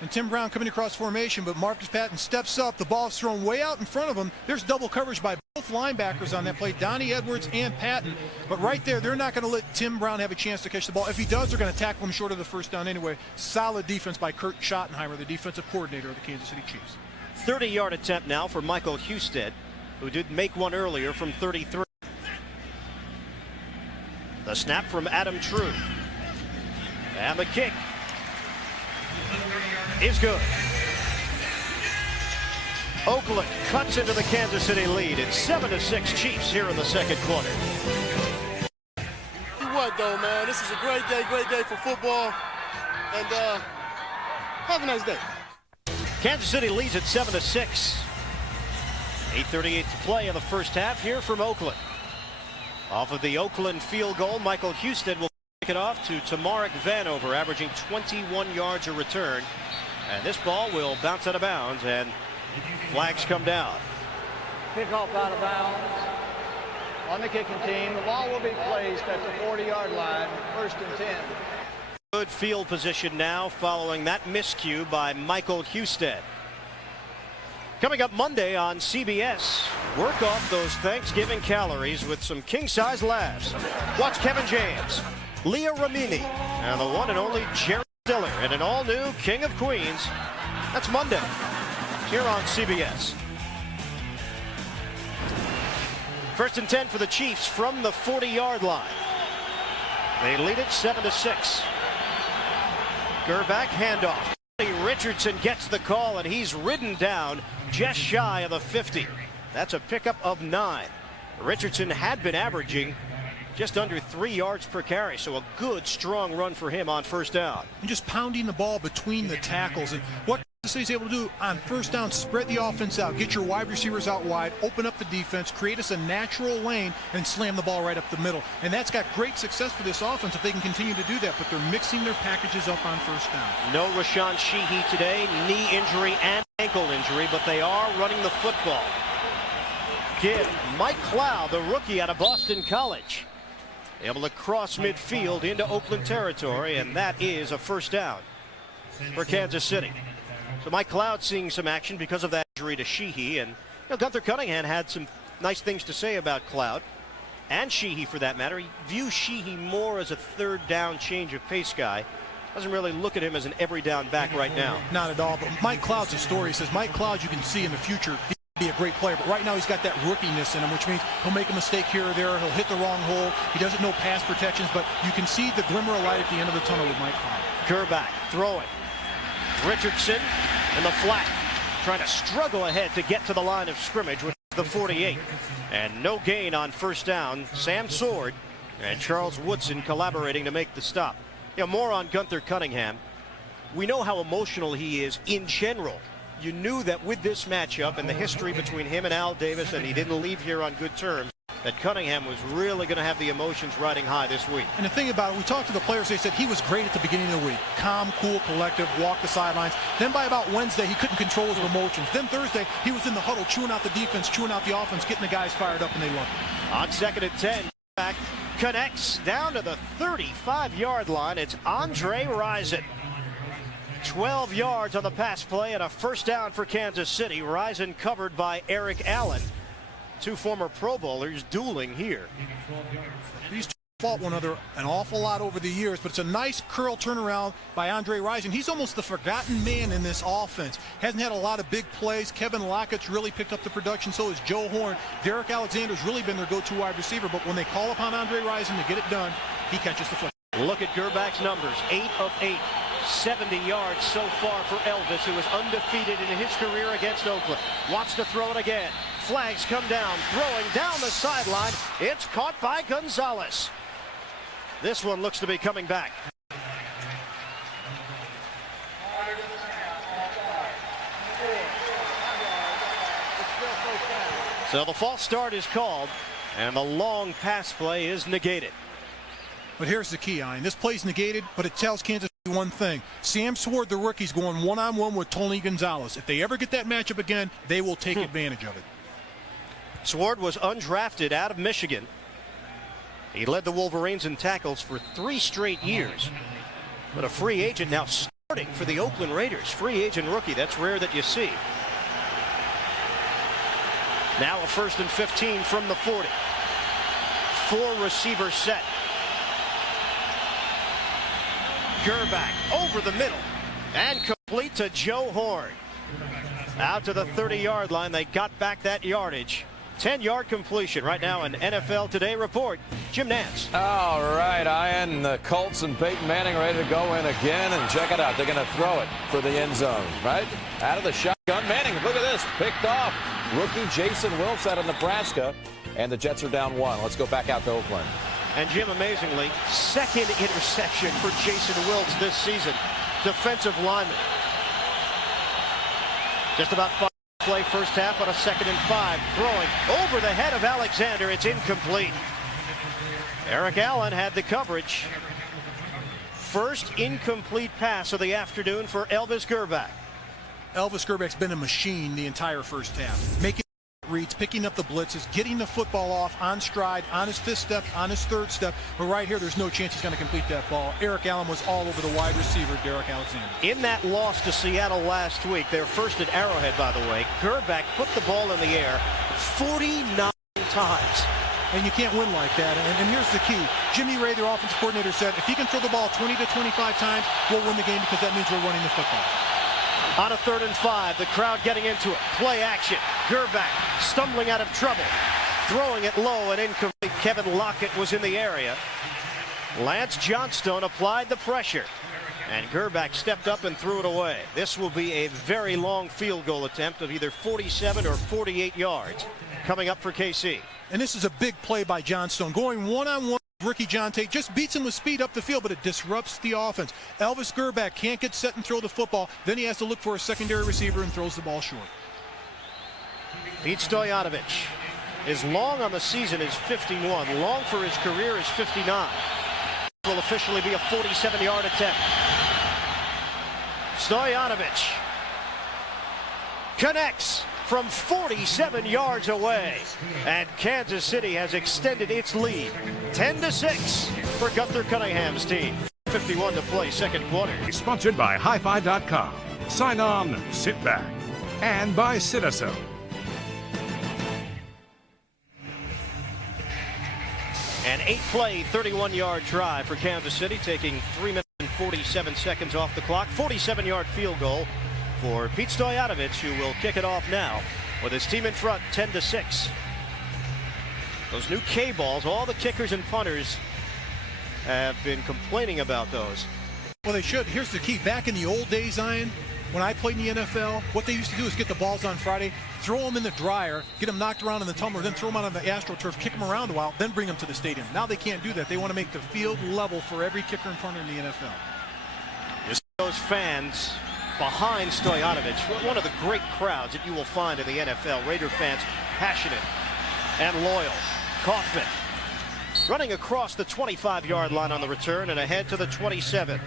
And Tim Brown coming across formation, but Marcus Patton steps up. The ball's thrown way out in front of him. There's double coverage by both linebackers on that play, Donnie Edwards and Patton. But right there, they're not going to let Tim Brown have a chance to catch the ball. If he does, they're going to tackle him short of the first down anyway. Solid defense by Kurt Schottenheimer, the defensive coordinator of the Kansas City Chiefs. 30-yard attempt now for Michael Husted, who did make one earlier from 33. The snap from Adam True. And the kick is good. Oakland cuts into the Kansas City lead. It's 7-6 Chiefs here in the second quarter. What though, man? This is a great day for football. And have a nice day. Kansas City leads at 7-6. 8:38 to play in the first half here from Oakland. Off of the Oakland field goal, Michael Husted will kick it off to Tamarick Vanover, averaging 21 yards a return. And this ball will bounce out of bounds, and flags come down. Kickoff out of bounds on the kicking team. The ball will be placed at the 40-yard line, 1st and 10. Good field position now following that miscue by Michael Husted. Coming up Monday on CBS, work off those Thanksgiving calories with some king-size laughs. Watch Kevin James, Leah Ramini, and the one and only Jerry Stiller in an all-new King of Queens. That's Monday here on CBS. 1st and 10 for the Chiefs from the 40-yard line. They lead it 7-6. Gerback handoff. Richardson gets the call, and he's ridden down just shy of the 50. That's a pickup of 9. Richardson had been averaging just under 3 yards per carry, so a good, strong run for him on 1st down. And just pounding the ball between the tackles. And what the city's able to do on 1st down, spread the offense out, get your wide receivers out wide, open up the defense, create us a natural lane, and slam the ball right up the middle. And that's got great success for this offense if they can continue to do that, but they're mixing their packages up on 1st down. No Rashawn Sheehy today, knee injury and ankle injury, but they are running the football. Give Mike Cloud, the rookie out of Boston College, able to cross midfield into Oakland territory, and that is a 1st down for Kansas City. So Mike Cloud seeing some action because of that injury to Sheehy, and Gunther Cunningham had some nice things to say about Cloud and Sheehy for that matter. He views Sheehy more as a 3rd down change of pace guy. Doesn't really look at him as an every down back right now. Not at all, but Mike Cloud's a story. He says Mike Cloud, you can see in the future, he'll be a great player, but right now he's got that rookiness in him, which means he'll make a mistake here or there, he'll hit the wrong hole, he doesn't know pass protections, but you can see the glimmer of light at the end of the tunnel with Mike Cloud. Gerback throwing. Richardson in the flat, trying to struggle ahead to get to the line of scrimmage with the 48. And no gain on 1st down. Sam Sword and Charles Woodson collaborating to make the stop. More on Gunther Cunningham. We know how emotional he is in general you knew that with this matchup and the history between him and Al Davis, and he didn't leave here on good terms, that Cunningham was really going to have the emotions riding high this week. And the thing about it, we talked to the players, they said he was great at the beginning of the week. Calm, cool, collective, walked the sidelines. Then by about Wednesday, he couldn't control his emotions. Then Thursday, he was in the huddle, chewing out the defense, chewing out the offense, getting the guys fired up, and they loved it. On 2nd and 10, back connects down to the 35-yard line. It's Andre Rison. 12 yards on the pass play and a first down for Kansas City. Rison covered by Eric Allen. Two former Pro Bowlers dueling here. These two fought one another an awful lot over the years, but it's a nice curl turnaround by Andre Rison. He's almost the forgotten man in this offense. Hasn't had a lot of big plays. Kevin Lockett's really picked up the production. So has Joe Horn. Derek Alexander's really been their go-to wide receiver, but when they call upon Andre Rison to get it done, he catches the football. Look at Gerbach's numbers. 8 of 8. 70 yards so far for Elvis, who is undefeated in his career against Oakland. Wants to throw it again. Flags come down. Throwing down the sideline. It's caught by Gonzalez. This one looks to be coming back. So the false start is called, and the long pass play is negated. But here's the key, Ian. This play's negated, but it tells Kansas City one thing. Sam Sword, the rookie's going one-on-one with Tony Gonzalez. If they ever get that matchup again, they will take advantage of it. Sword was undrafted out of Michigan. He led the Wolverines in tackles for 3 straight years. But a free agent now starting for the Oakland Raiders. Free agent rookie. That's rare that you see. Now a 1st and 15 from the 40. 4 receiver set. Gerbach over the middle and complete to Joe Horn. Out to the 30-yard line. They got back that yardage. 10-yard completion. Right now an NFL Today report. Jim Nance. All right, Ian. The Colts and Peyton Manning ready to go in again, and check it out. They're going to throw it for the end zone, right? Out of the shotgun. Manning, look at this. Picked off. Rookie Jason Wilkes out of Nebraska, and the Jets are down 1. Let's go back out to Oakland. And Jim, amazingly, 2nd interception for Jason Wilkes this season. Defensive lineman. Just about 5 play first half on a 2nd and 5. Throwing over the head of Alexander. It's incomplete. Eric Allen had the coverage. First incomplete pass of the afternoon for Elvis Gerbach. Elvis Gerbach's been a machine the entire first half. Making reads, picking up the blitzes, getting the football off on stride, on his 5th step, on his 3rd step. But right here, there's no chance he's going to complete that ball. Eric Allen was all over the wide receiver, Derek Alexander. In that loss to Seattle last week, their first at Arrowhead, by the way, Gerbach put the ball in the air 49 times. And you can't win like that. And here's the key. Jimmy Ray, their offensive coordinator, said if he can throw the ball 20 to 25 times, we'll win the game because that means we're running the football. On a 3rd and 5, the crowd getting into it. Play action. Gerbach stumbling out of trouble. Throwing it low and incomplete. Kevin Lockett was in the area. Lance Johnstone applied the pressure. And Gerbach stepped up and threw it away. This will be a very long field goal attempt of either 47 or 48 yards coming up for KC. And this is a big play by Johnstone. Going one-on-one. Rookie John Tate just beats him with speed up the field, but it disrupts the offense. Elvis Gerbach can't get set and throw the football. Then he has to look for a secondary receiver and throws the ball short. Pete Stoyanovich. His long on the season is 51. Long for his career is 59. Will officially be a 47-yard attempt. Stoyanovich connects from 47 yards away, and Kansas City has extended its lead 10-6 for Gunther Cunningham's team. 51 to play, 2nd quarter. Sponsored by HiFi.com. Sign on, sit back. And by Citaso. An 8-play, 31-yard drive for Kansas City, taking 3 minutes and 47 seconds off the clock. 47-yard field goal for Pete Stoyanovich, who will kick it off now with his team in front, 10-6. Those new K balls, all the kickers and punters have been complaining about those. Well, they should. Here's the key. Back in the old days, Ian, when I played in the NFL, what they used to do is get the balls on Friday, throw them in the dryer, get them knocked around in the tumbler, then throw them out on the AstroTurf, kick them around a while, then bring them to the stadium. Now they can't do that. They want to make the field level for every kicker and punter in the NFL. You see those fans behind Stoyanovich. One of the great crowds that you will find in the NFL. Raider fans passionate and loyal. Kaufman running across the 25-yard line on the return and ahead to the 27.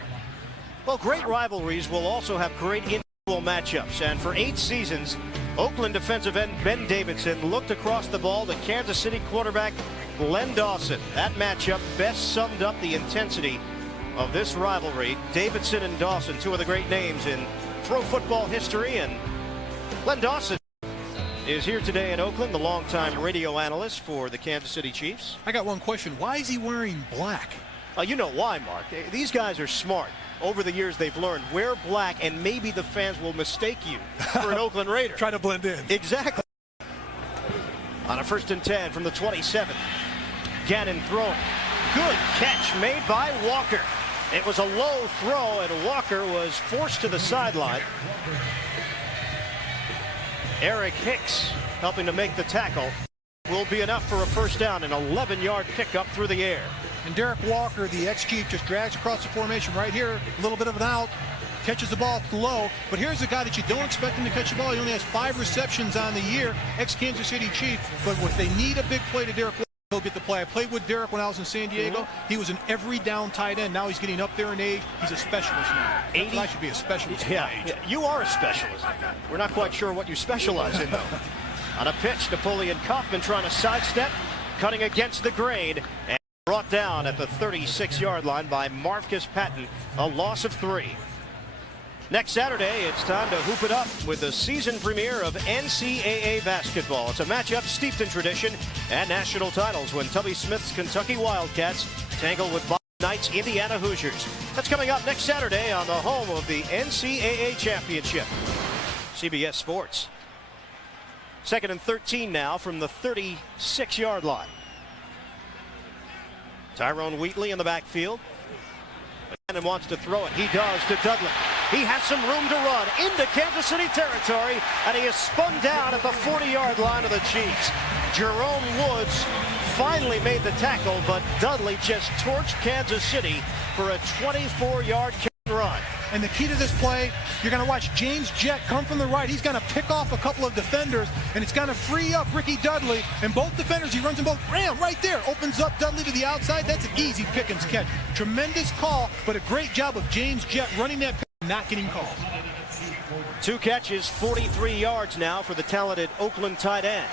Well, great rivalries will also have great individual matchups. And for 8 seasons, Oakland defensive end Ben Davidson looked across the ball to Kansas City quarterback Len Dawson. That matchup best summed up the intensity of this rivalry. Davidson and Dawson, two of the great names in pro football history. And Len Dawson is here today in Oakland, the longtime radio analyst for the Kansas City Chiefs. I got one question. Why is he wearing black? You know why, Mark. These guys are smart. Over the years, they've learned, wear black and maybe the fans will mistake you for an Oakland Raider. Try to blend in. Exactly. On a 1st and 10 from the 27. Gannon throwing. Good catch made by Walker. It was a low throw, and Walker was forced to the sideline. Eric Hicks helping to make the tackle. Will be enough for a first down, an 11-yard pickup through the air. And Derek Walker, the ex-Chief, just drags across the formation right here. A little bit of an out. Catches the ball low. But here's a guy that you don't expect him to catch the ball. He only has 5 receptions on the year. Ex-Kansas City Chief. But if they need a big play to Derek Walker, he'll get the play. I played with Derek when I was in San Diego. He was an every down tight end. Now he's getting up there in age. He's a specialist now. 80. I should be a specialist. Yeah, you are a specialist. We're not quite sure what you specialize in, though. On a pitch, Napoleon Kaufman trying to sidestep, cutting against the grain, and brought down at the 36-yard line by Marcus Patton, a loss of 3. Next Saturday, it's time to hoop it up with the season premiere of NCAA basketball. It's a matchup steeped in tradition and national titles when Tubby Smith's Kentucky Wildcats tangle with Boston Knight's Indiana Hoosiers. That's coming up next Saturday on the home of the NCAA Championship. CBS Sports. 2nd and 13 now from the 36-yard line. Tyrone Wheatley in the backfield. And wants to throw it. He does to Dudley. He has some room to run into Kansas City territory, and he is spun down at the 40-yard line of the Chiefs. Jerome Woods finally made the tackle, but Dudley just torched Kansas City for a 24-yard run. And the key to this play, you're going to watch James Jett come from the right. He's going to pick off a couple of defenders, and it's going to free up Ricky Dudley. And both defenders, he runs them both. Ram right there. Opens up Dudley to the outside. That's an easy Pickens catch. Tremendous call, but a great job of James Jett running that pick and not getting called. 2 catches, 43 yards now for the talented Oakland tight end.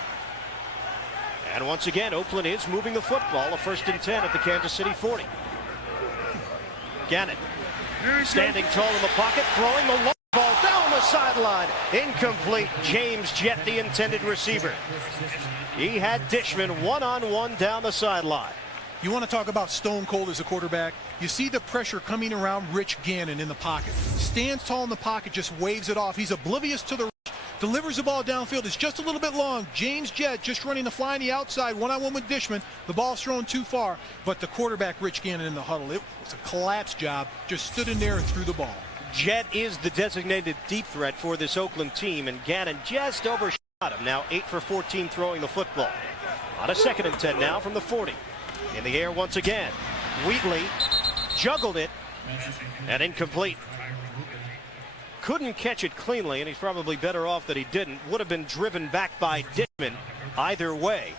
And once again, Oakland is moving the football. A 1st and 10 at the Kansas City 40. Gannon. Standing tall in the pocket, throwing the long ball down the sideline. Incomplete. James Jett, the intended receiver. He had Dishman one-on-one down the sideline. You want to talk about stone cold as a quarterback? You see the pressure coming around Rich Gannon in the pocket. Stands tall in the pocket, just waves it off. He's oblivious to the rush. Delivers the ball downfield. It's just a little bit long. James Jett just running the fly on the outside, one-on-one with Dishman. The ball's thrown too far, but the quarterback, Rich Gannon, in the huddle, it was a collapse job. Just stood in there and threw the ball. Jett is the designated deep threat for this Oakland team, and Gannon just overshot him. Now 8 for 14 throwing the football. On a 2nd and 10 now from the 40. In the air once again. Wheatley juggled it and incomplete. Couldn't catch it cleanly, and he's probably better off that he didn't. Would have been driven back by Dishman either way.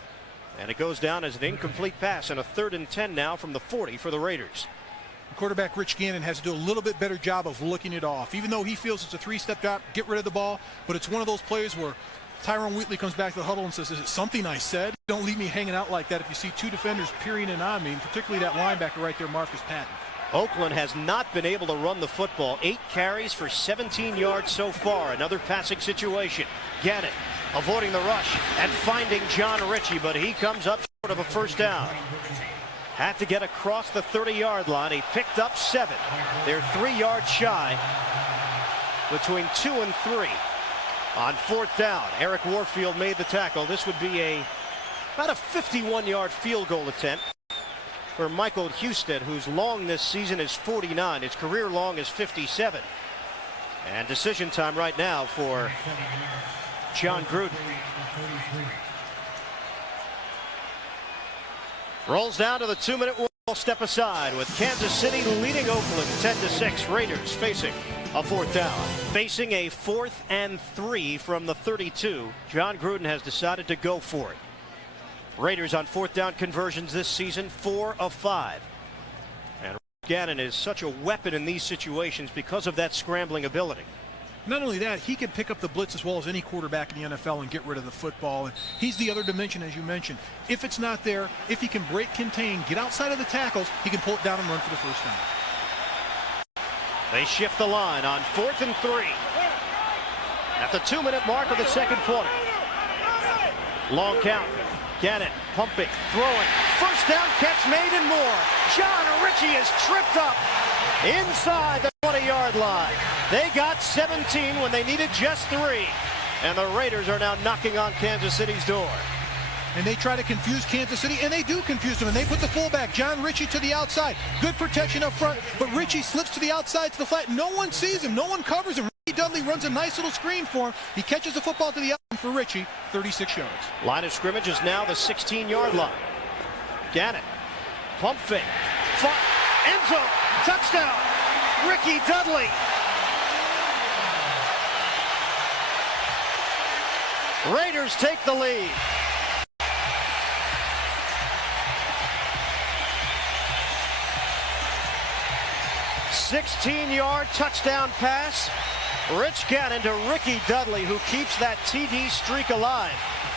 And it goes down as an incomplete pass, and a 3rd and 10 now from the 40 for the Raiders. Quarterback Rich Gannon has to do a little bit better job of looking it off. Even though he feels it's a 3-step drop, get rid of the ball, but it's one of those plays where Tyrone Wheatley comes back to the huddle and says, is it something I said? Don't leave me hanging out like that if you see 2 defenders peering in on me, and particularly that linebacker right there, Marcus Patton. Oakland has not been able to run the football. 8 carries for 17 yards so far. Another passing situation. Gannon avoiding the rush and finding John Ritchie, but he comes up short of a first down. Had to get across the 30-yard line. He picked up 7. They're 3 yards shy between 2 and 3. On 4th down, Eric Warfield made the tackle. This would be about a 51-yard field goal attempt for Michael Husted, whose long this season is 49. His career long is 57. And decision time right now for John Gruden. Rolls down to the 2-minute warning Step aside with Kansas City leading Oakland 10-6. Raiders facing a 4th down. Facing a 4th and 3 from the 32. John Gruden has decided to go for it. Raiders on 4th down conversions this season, 4 of 5. And Gannon is such a weapon in these situations because of that scrambling ability. Not only that, he can pick up the blitz as well as any quarterback in the NFL and get rid of the football. And he's the other dimension, as you mentioned. If it's not there, if he can break, contain, get outside of the tackles, he can pull it down and run for the first down. They shift the line on 4th and 3. At the 2-minute mark of the second quarter. Long count. Gannon pumping, throwing. First down catch made and more. John Ritchie is tripped up inside the 20-yard line. They got 17 when they needed just 3. And the Raiders are now knocking on Kansas City's door. And they try to confuse Kansas City, and they do confuse them. And they put the fullback, John Ritchie, to the outside. Good protection up front, but Ritchie slips to the outside to the flat. No one sees him. No one covers him. Dudley runs a nice little screen for him. He catches the football to the outside for Ritchie, 36 yards. Line of scrimmage is now the 16-yard line. Gannon, pump fake, end zone, touchdown, Ricky Dudley. Raiders take the lead. $16-yard touchdown pass. Rich Gannon to Ricky Dudley, who keeps that TD streak alive.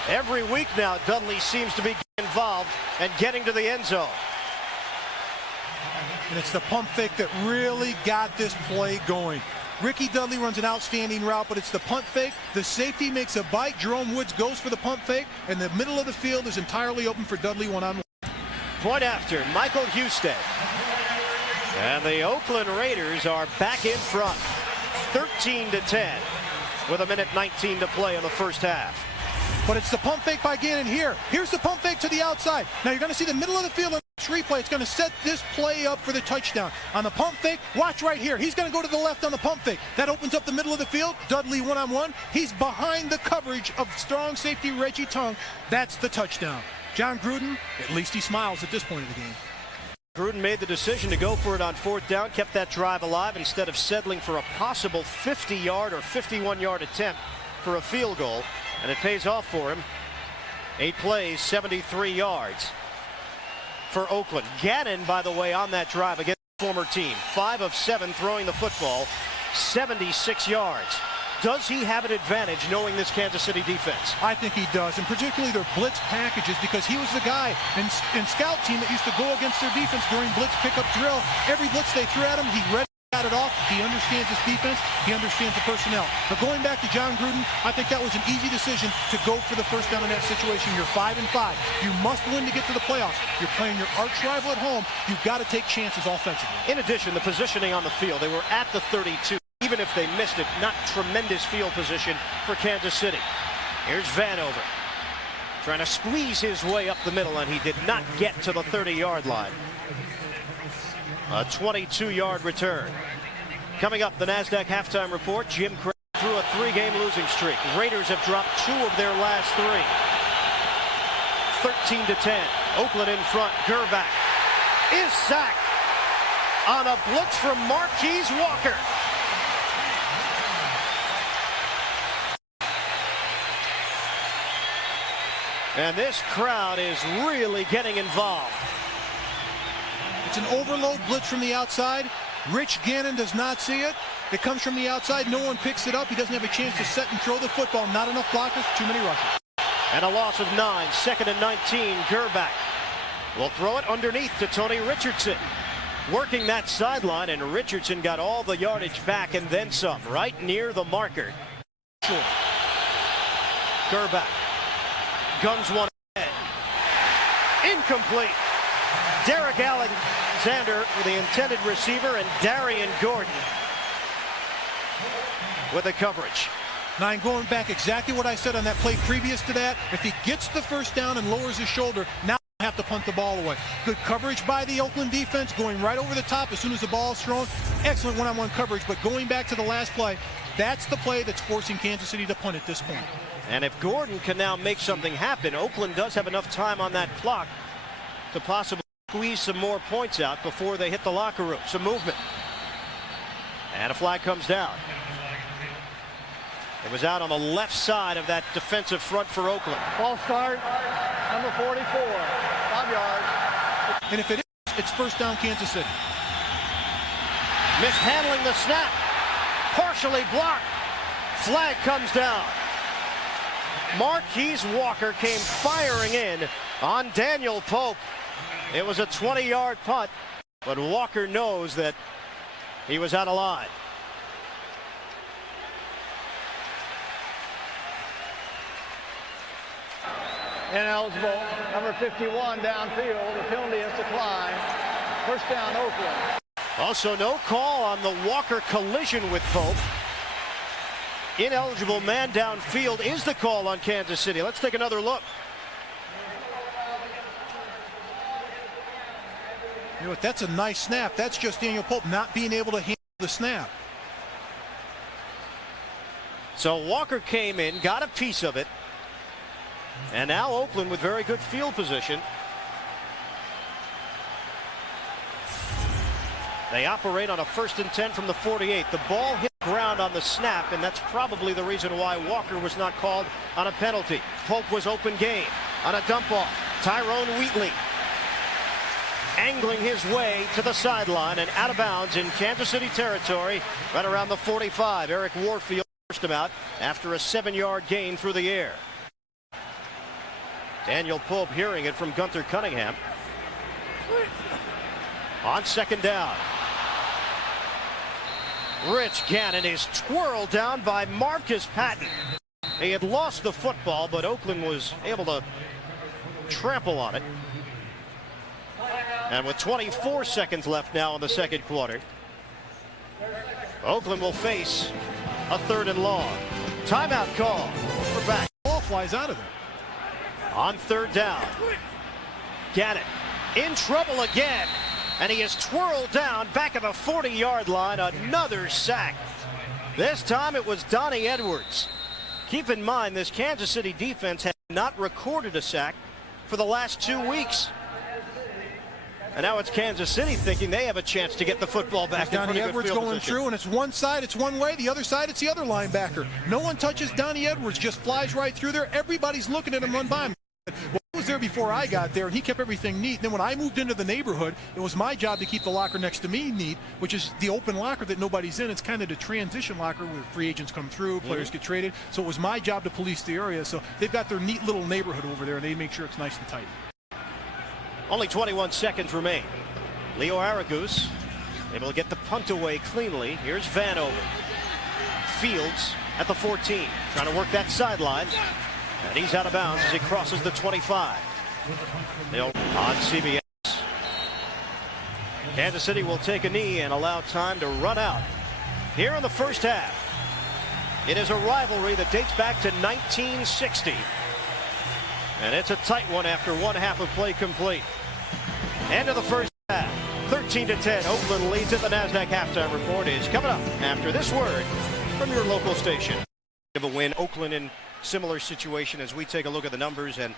Every week now, Dudley seems to be involved and getting to the end zone. And it's the pump fake that really got this play going. Ricky Dudley runs an outstanding route, but it's the punt fake. The safety makes a bite. Jerome Woods goes for the pump fake, and the middle of the field is entirely open for Dudley one-on-one. Point after, Michael Husted. And the Oakland Raiders are back in front. 13-10 with 1:19 to play in the first half. But it's the pump fake by Gannon here. Here's the pump fake to the outside. Now you're going to see the middle of the field in this replay. It's going to set this play up for the touchdown. On the pump fake, watch right here. He's going to go to the left on the pump fake. That opens up the middle of the field. Dudley one-on-one. He's behind the coverage of strong safety Reggie Tongue. That's the touchdown. John Gruden, at least he smiles at this point of the game. Gruden made the decision to go for it on 4th down, kept that drive alive instead of settling for a possible 50-yard or 51-yard attempt for a field goal, and it pays off for him. 8 plays, 73 yards for Oakland. Gannon, by the way, on that drive against the former team, 5 of 7 throwing the football, 76 yards. Does he have an advantage knowing this Kansas City defense? I think he does, and particularly their blitz packages, because he was the guy in scout team that used to go against their defense during blitz pickup drill. Every blitz they threw at him, he read it off. He understands his defense. He understands the personnel. But going back to John Gruden, I think that was an easy decision to go for the first down in that situation. You're 5-5. You must win to get to the playoffs. You're playing your arch rival at home. You've got to take chances offensively. In addition, the positioning on the field, they were at the 32. Even if they missed it, not tremendous field position for Kansas City. Here's Vanover trying to squeeze his way up the middle, and he did not get to the 30-yard line. A 22-yard return. Coming up, the NASDAQ halftime report. Jim Craig through a 3-game losing streak. Raiders have dropped 2 of their last 3. 13-10. Oakland in front. Gerback is sacked on a blitz from Marquise Walker. And this crowd is really getting involved. It's an overload blitz from the outside. Rich Gannon does not see it. It comes from the outside. No one picks it up. He doesn't have a chance to set and throw the football. Not enough blockers, too many rushers. And a loss of 9, 2nd and 19. Gerback will throw it underneath to Tony Richardson. Working that sideline, and Richardson got all the yardage back and then some, right near the marker. Sure. Gerback guns one ahead. Incomplete. Derek Alexander with the intended receiver, and Darian Gordon with the coverage. Now, going back exactly what I said on that play previous to that. If he gets the first down and lowers his shoulder, now have to punt the ball away. Good coverage by the Oakland defense, going right over the top as soon as the ball is thrown. Excellent one-on-one coverage, but going back to the last play, that's the play that's forcing Kansas City to punt at this point. And if Gordon can now make something happen, Oakland does have enough time on that clock to possibly squeeze some more points out before they hit the locker room. Some movement. And a flag comes down. It was out on the left side of that defensive front for Oakland. False start, number 44, 5 yards. And if it is, it's first down Kansas City. Mishandling the snap. Partially blocked. Flag comes down. Marquise Walker came firing in on Daniel Pope. It was a 20-yard punt, but Walker knows that he was out of line. Ineligible, number 51 downfield. The penalty is declined. First down, Oakland. Also, no call on the Walker collision with Pope. Ineligible man downfield is the call on Kansas City. Let's take another look. You know what? That's a nice snap. That's just Daniel Pope not being able to handle the snap. So Walker came in, got a piece of it. And now Oakland with very good field position. They operate on a 1st and 10 from the 48. The ball hit the ground on the snap, and that's probably the reason why Walker was not called on a penalty. Pope was open game on a dump off. Tyrone Wheatley angling his way to the sideline and out of bounds in Kansas City territory right around the 45. Eric Warfield forced him out after a 7-yard gain through the air. Daniel Pope hearing it from Gunther Cunningham. On 2nd down. Rich Gannon is twirled down by Marcus Patton. He had lost the football, but Oakland was able to trample on it. And with 24 seconds left now in the 2nd quarter, Oakland will face a 3rd and long. Timeout call. We're back. Ball flies out of there. On 3rd down. Gannon in trouble again. And he is twirled down back at the 40-yard line. Another sack. This time it was Donnie Edwards. Keep in mind, this Kansas City defense has not recorded a sack for the last 2 weeks. And now it's Kansas City thinking they have a chance to get the football back. Donnie Edwards going through, and it's one side, it's one way. The other side, it's the other linebacker. No one touches Donnie Edwards, just flies right through there. Everybody's looking at him run by him. Well, he was there before I got there, and he kept everything neat. And then when I moved into the neighborhood, it was my job to keep the locker next to me neat, which is the open locker that nobody's in. It's kind of the transition locker where free agents come through, players get traded. So it was my job to police the area. So they've got their neat little neighborhood over there, and they make sure it's nice and tight. Only 21 seconds remain. Leo Aragus able to get the punt away cleanly. Here's Vanover. Fields at the 14, trying to work that sideline. And he's out of bounds as he crosses the 25. They'll on CBS. Kansas City will take a knee and allow time to run out. Here in the first half, it is a rivalry that dates back to 1960. And it's a tight one after 1 half of play complete. End of the first half, 13-10. Oakland leads it. The NASDAQ halftime report is coming up after this word from your local station. Of a win, Oakland in similar situation as we take a look at the numbers and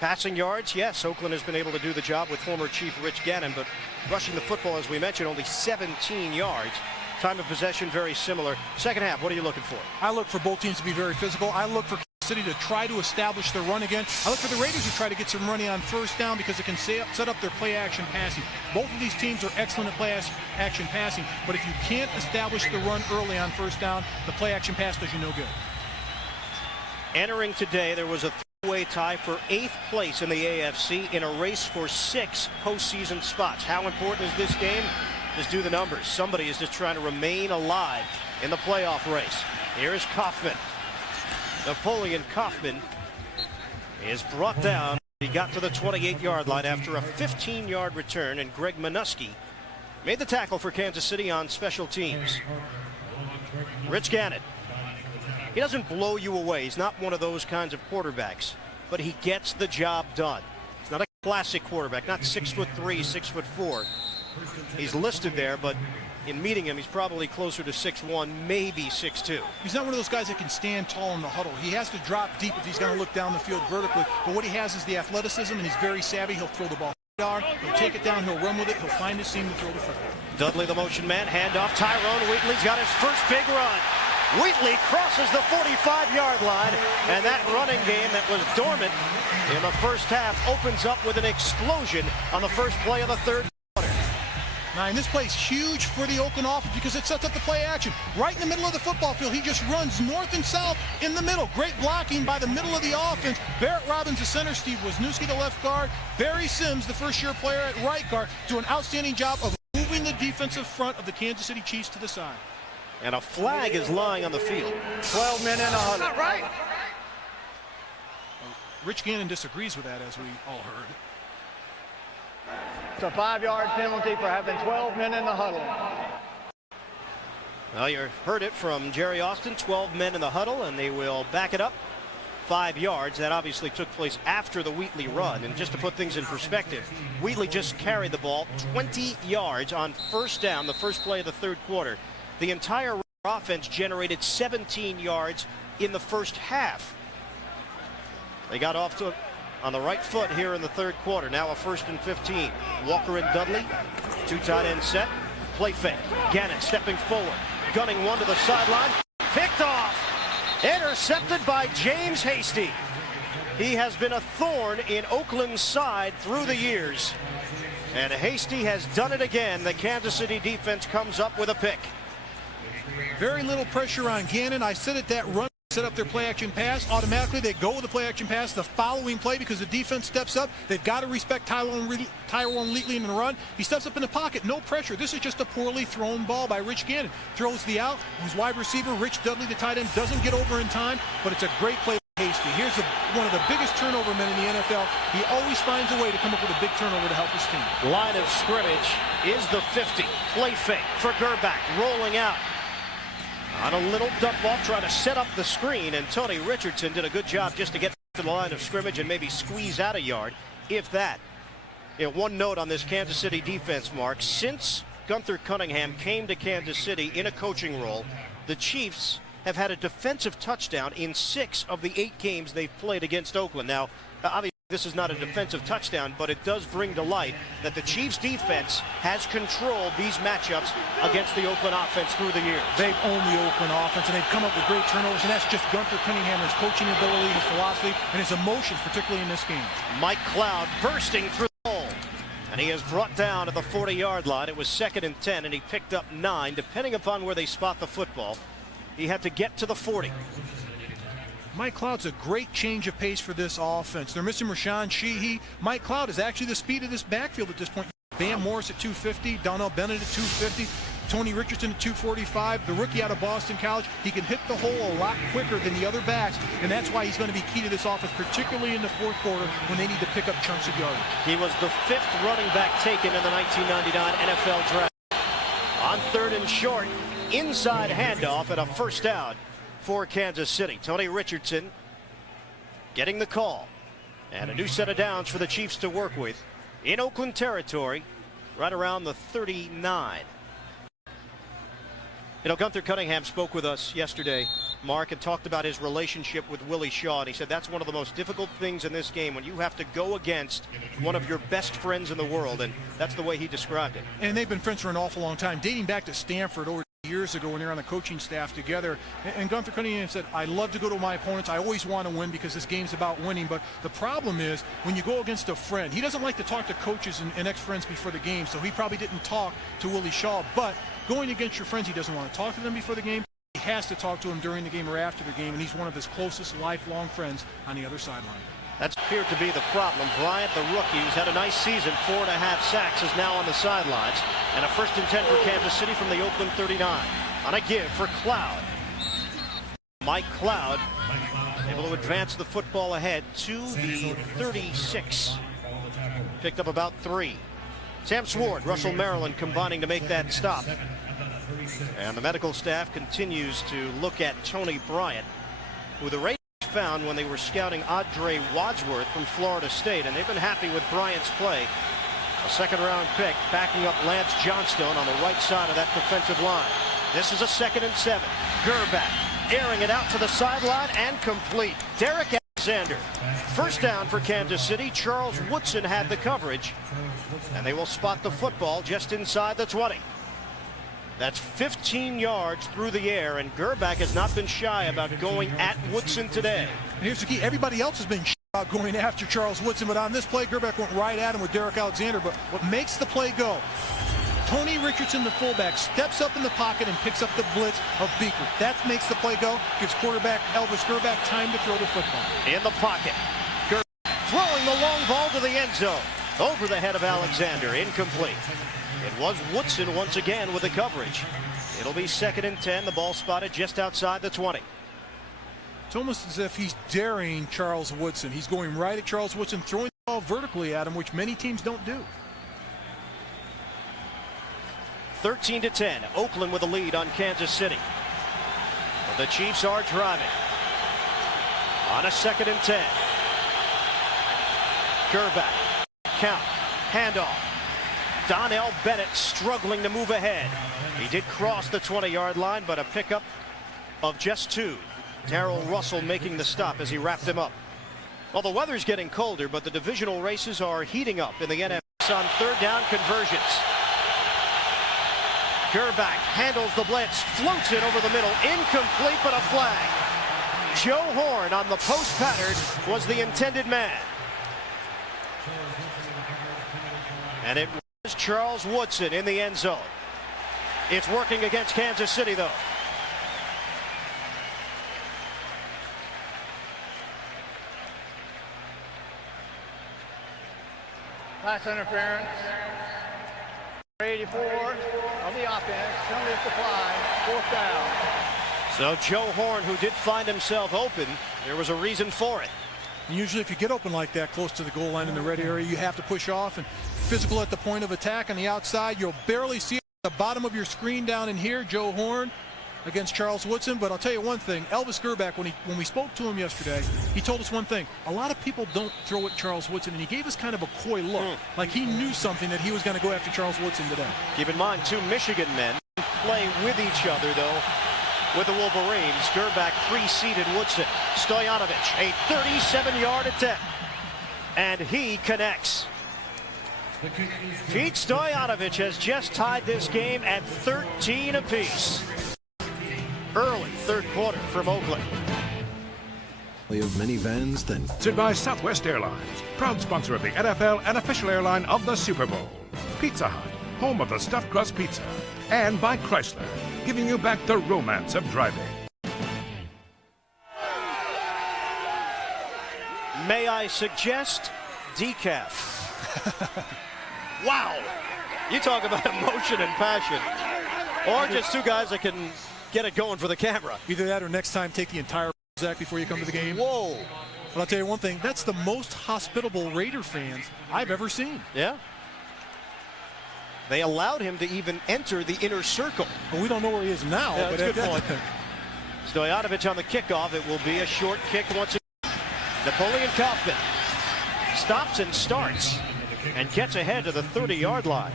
passing yards. Yes, Oakland has been able to do the job with former Chief Rich Gannon, but rushing the football, as we mentioned, only 17 yards. Time of possession very similar. Second half, what are you looking for? I look for both teams to be very physical. I look for Kansas City to try to establish their run again. I look for the Raiders to try to get some running on 1st down because it can set up their play action passing. Both of these teams are excellent at play action passing, but if you can't establish the run early on 1st down, the play action pass does you no good. Entering today, there was a three-way tie for 8th place in the AFC in a race for 6 postseason spots. How important is this game? Just do the numbers. Somebody is just trying to remain alive in the playoff race. Here's Kaufman. Napoleon Kaufman is brought down. He got to the 28-yard line after a 15-yard return, and Greg Minuski made the tackle for Kansas City on special teams. Rich Gannon. He doesn't blow you away. He's not one of those kinds of quarterbacks, but he gets the job done. He's not a classic quarterback, not 6'3", 6'4". He's listed there, but in meeting him, he's probably closer to 6'1", maybe 6'2". He's not one of those guys that can stand tall in the huddle. He has to drop deep if he's going to look down the field vertically, but what he has is the athleticism, and he's very savvy. He'll throw the ball. He'll take it down, he'll run with it, he'll find his seam to throw the football. Dudley, the motion man, handoff. Tyrone Wheatley's got his first big run. Wheatley crosses the 45-yard line, and that running game that was dormant in the first half opens up with an explosion on the first play of the third quarter. Now, and this play's huge for the Oakland offense because it sets up the play action. Right in the middle of the football field, he just runs north and south in the middle. Great blocking by the middle of the offense. Barrett Robbins, the center, Steve Wisniewski, the left guard. Barry Sims, the first-year player at right guard, do an outstanding job of moving the defensive front of the Kansas City Chiefs to the side. And a flag is lying on the field. 12 men in a huddle. Not right. Rich Gannon disagrees with that, as we all heard. It's a 5-yard penalty for having 12 men in the huddle. Well, you heard it from Jerry Austin, 12 men in the huddle, and they will back it up 5 yards. That obviously took place after the Wheatley run. And just to put things in perspective, Wheatley just carried the ball 20 yards on first down, the first play of the third quarter. The entire offense generated 17 yards in the first half. They got off to on the right foot here in the third quarter. Now a 1st and 15. Walker and Dudley, 2 tight end set. Play fake. Gannon stepping forward, gunning one to the sideline. Picked off. Intercepted by James Hasty. He has been a thorn in Oakland's side through the years. And Hasty has done it again. The Kansas City defense comes up with a pick. Very little pressure on Gannon. I said it, that run set up their play action pass. Automatically they go with the play action pass the following play because the defense steps up. They've got to respect Tyrone Wheatley in the run. He steps up in the pocket, no pressure. This is just a poorly thrown ball by Rich Gannon. Throws the out, who's wide receiver. Rich Dudley, the tight end, doesn't get over in time, but it's a great play by Hasty. Here's one of the biggest turnover men in the NFL. He always finds a way to come up with a big turnover to help his team. Line of scrimmage is the 50. Play fake for Gerback, rolling out. On a little dump off, trying to set up the screen, and Tony Richardson did a good job just to get to the line of scrimmage and maybe squeeze out a yard, if that. One note on this Kansas City defense, Mark. Since Gunther Cunningham came to Kansas City in a coaching role, the Chiefs have had a defensive touchdown in 6 of the 8 games they've played against Oakland. Now, obviously, this is not a defensive touchdown, but it does bring to light that the Chiefs defense has controlled these matchups against the Oakland offense through the years. They've owned the Oakland offense, and they've come up with great turnovers, and that's just Gunther Cunningham, his coaching ability, his philosophy, and his emotions, particularly in this game. Mike Cloud bursting through the hole, and he is brought down at the 40-yard line. It was 2nd and 10, and he picked up 9. Depending upon where they spot the football, he had to get to the 40. Mike Cloud's a great change of pace for this offense. They're missing Rashawn Sheehy. Mike Cloud is actually the speed of this backfield at this point. Van Morris at 250, Donnell Bennett at 250, Tony Richardson at 245, the rookie out of Boston College. He can hit the hole a lot quicker than the other backs, and that's why he's going to be key to this offense, particularly in the fourth quarter when they need to pick up chunks of yardage. He was the 5th running back taken in the 1999 NFL draft. On 3rd and short, inside handoff and a first down for Kansas City. Tony Richardson getting the call, and a new set of downs for the Chiefs to work with in Oakland territory, right around the 39. Gunther Cunningham spoke with us yesterday, Mark, and talked about his relationship with Willie Shaw, and he said that's one of the most difficult things in this game when you have to go against one of your best friends in the world, and that's the way he described it. And they've been friends for an awful long time, dating back to Stanford over years ago when they were on the coaching staff together. And Gunther Cunningham said, I love to go to my opponents. I always want to win because this game's about winning. But the problem is when you go against a friend, he doesn't like to talk to coaches and ex-friends before the game. So he probably didn't talk to Willie Shaw. But going against your friends, he doesn't want to talk to them before the game. He has to talk to them during the game or after the game. And he's one of his closest lifelong friends on the other sideline. That's appeared to be the problem. Bryant, the rookie, who's had a nice season, 4.5 sacks, is now on the sidelines. And a 1st and 10 for Kansas City from the Oakland 39. On a give for Cloud. Mike Cloud able to advance the football ahead to the 36. Picked up about 3. Sam Sword, Russell, Maryland combining to make that stop. And the medical staff continues to look at Tony Bryant, who the Raiders found when they were scouting Audrey Wadsworth from Florida State, and they've been happy with Bryant's play. A 2nd-round pick backing up Lance Johnstone on the right side of that defensive line. This is a 2nd and 7. Gerback airing it out to the sideline and complete. Derek Alexander. First down for Kansas City. Charles Woodson had the coverage, and they will spot the football just inside the 20. That's 15 yards through the air, and Gerback has not been shy about going at Woodson today. And here's the key. Everybody else has been shy about going after Charles Woodson, but on this play, Gerback went right at him with Derek Alexander. But what makes the play go? Tony Richardson, the fullback, steps up in the pocket and picks up the blitz of Beaker. That makes the play go. Gives quarterback Elvis Gerback time to throw the football. In the pocket. Gerback throwing the long ball to the end zone. Over the head of Alexander. Incomplete. It was Woodson once again with the coverage. It'll be 2nd and 10. The ball spotted just outside the 20. It's almost as if he's daring Charles Woodson. He's going right at Charles Woodson, throwing the ball vertically at him, which many teams don't do. 13-10. Oakland with a lead on Kansas City. But the Chiefs are driving. On a 2nd and 10. Gerback. Count. Handoff. Donnell Bennett struggling to move ahead. He did cross the 20-yard line, but a pickup of just 2. Darrell Russell making the stop as he wrapped him up. Well, the weather's getting colder, but the divisional races are heating up in the NFC on 3rd down conversions. Gerback handles the blitz, floats it over the middle, incomplete, but a flag. Joe Horn on the post pattern was the intended man. And it was Charles Woodson in the end zone. It's working against Kansas City, though. Pass interference. 84 of the offense. Penalty supply. 4th down. So Joe Horn, who did find himself open, there was a reason for it. And usually if you get open like that close to the goal line in the red area, you have to push off and physical at the point of attack on the outside. You'll barely see it at the bottom of your screen down in here. Joe Horn against Charles Woodson. But I'll tell you one thing, Elvis Gerback, when we spoke to him yesterday, he told us one thing. A lot of people don't throw at Charles Woodson, and he gave us kind of a coy look, like he knew something that he was going to go after Charles Woodson today. Keep in mind, 2 Michigan men play with each other, though, with the Wolverines. Gerback preceded Woodson. Stoyanovich, a 37-yard attempt, and he connects. Pete Stoyanovich has just tied this game at 13 apiece. Early 3rd quarter from Oakland. Of minivans then. Sponsored by Southwest Airlines, proud sponsor of the NFL and official airline of the Super Bowl. Pizza Hut, home of the stuffed crust pizza. And by Chrysler, giving you back the romance of driving. May I suggest decaf? Wow! You talk about emotion and passion. Or just 2 guys that can get it going for the camera. Either that or next time take the entire Zach before you come to the game. Whoa! But I'll tell you one thing, that's the most hospitable Raider fans I've ever seen. Yeah. They allowed him to even enter the inner circle. Well, we don't know where he is now. Yeah, but that's a good point. Stoyanovich on the kickoff. It will be a short kick once again. Napoleon Kaufman stops and starts and gets ahead to the 30-yard line.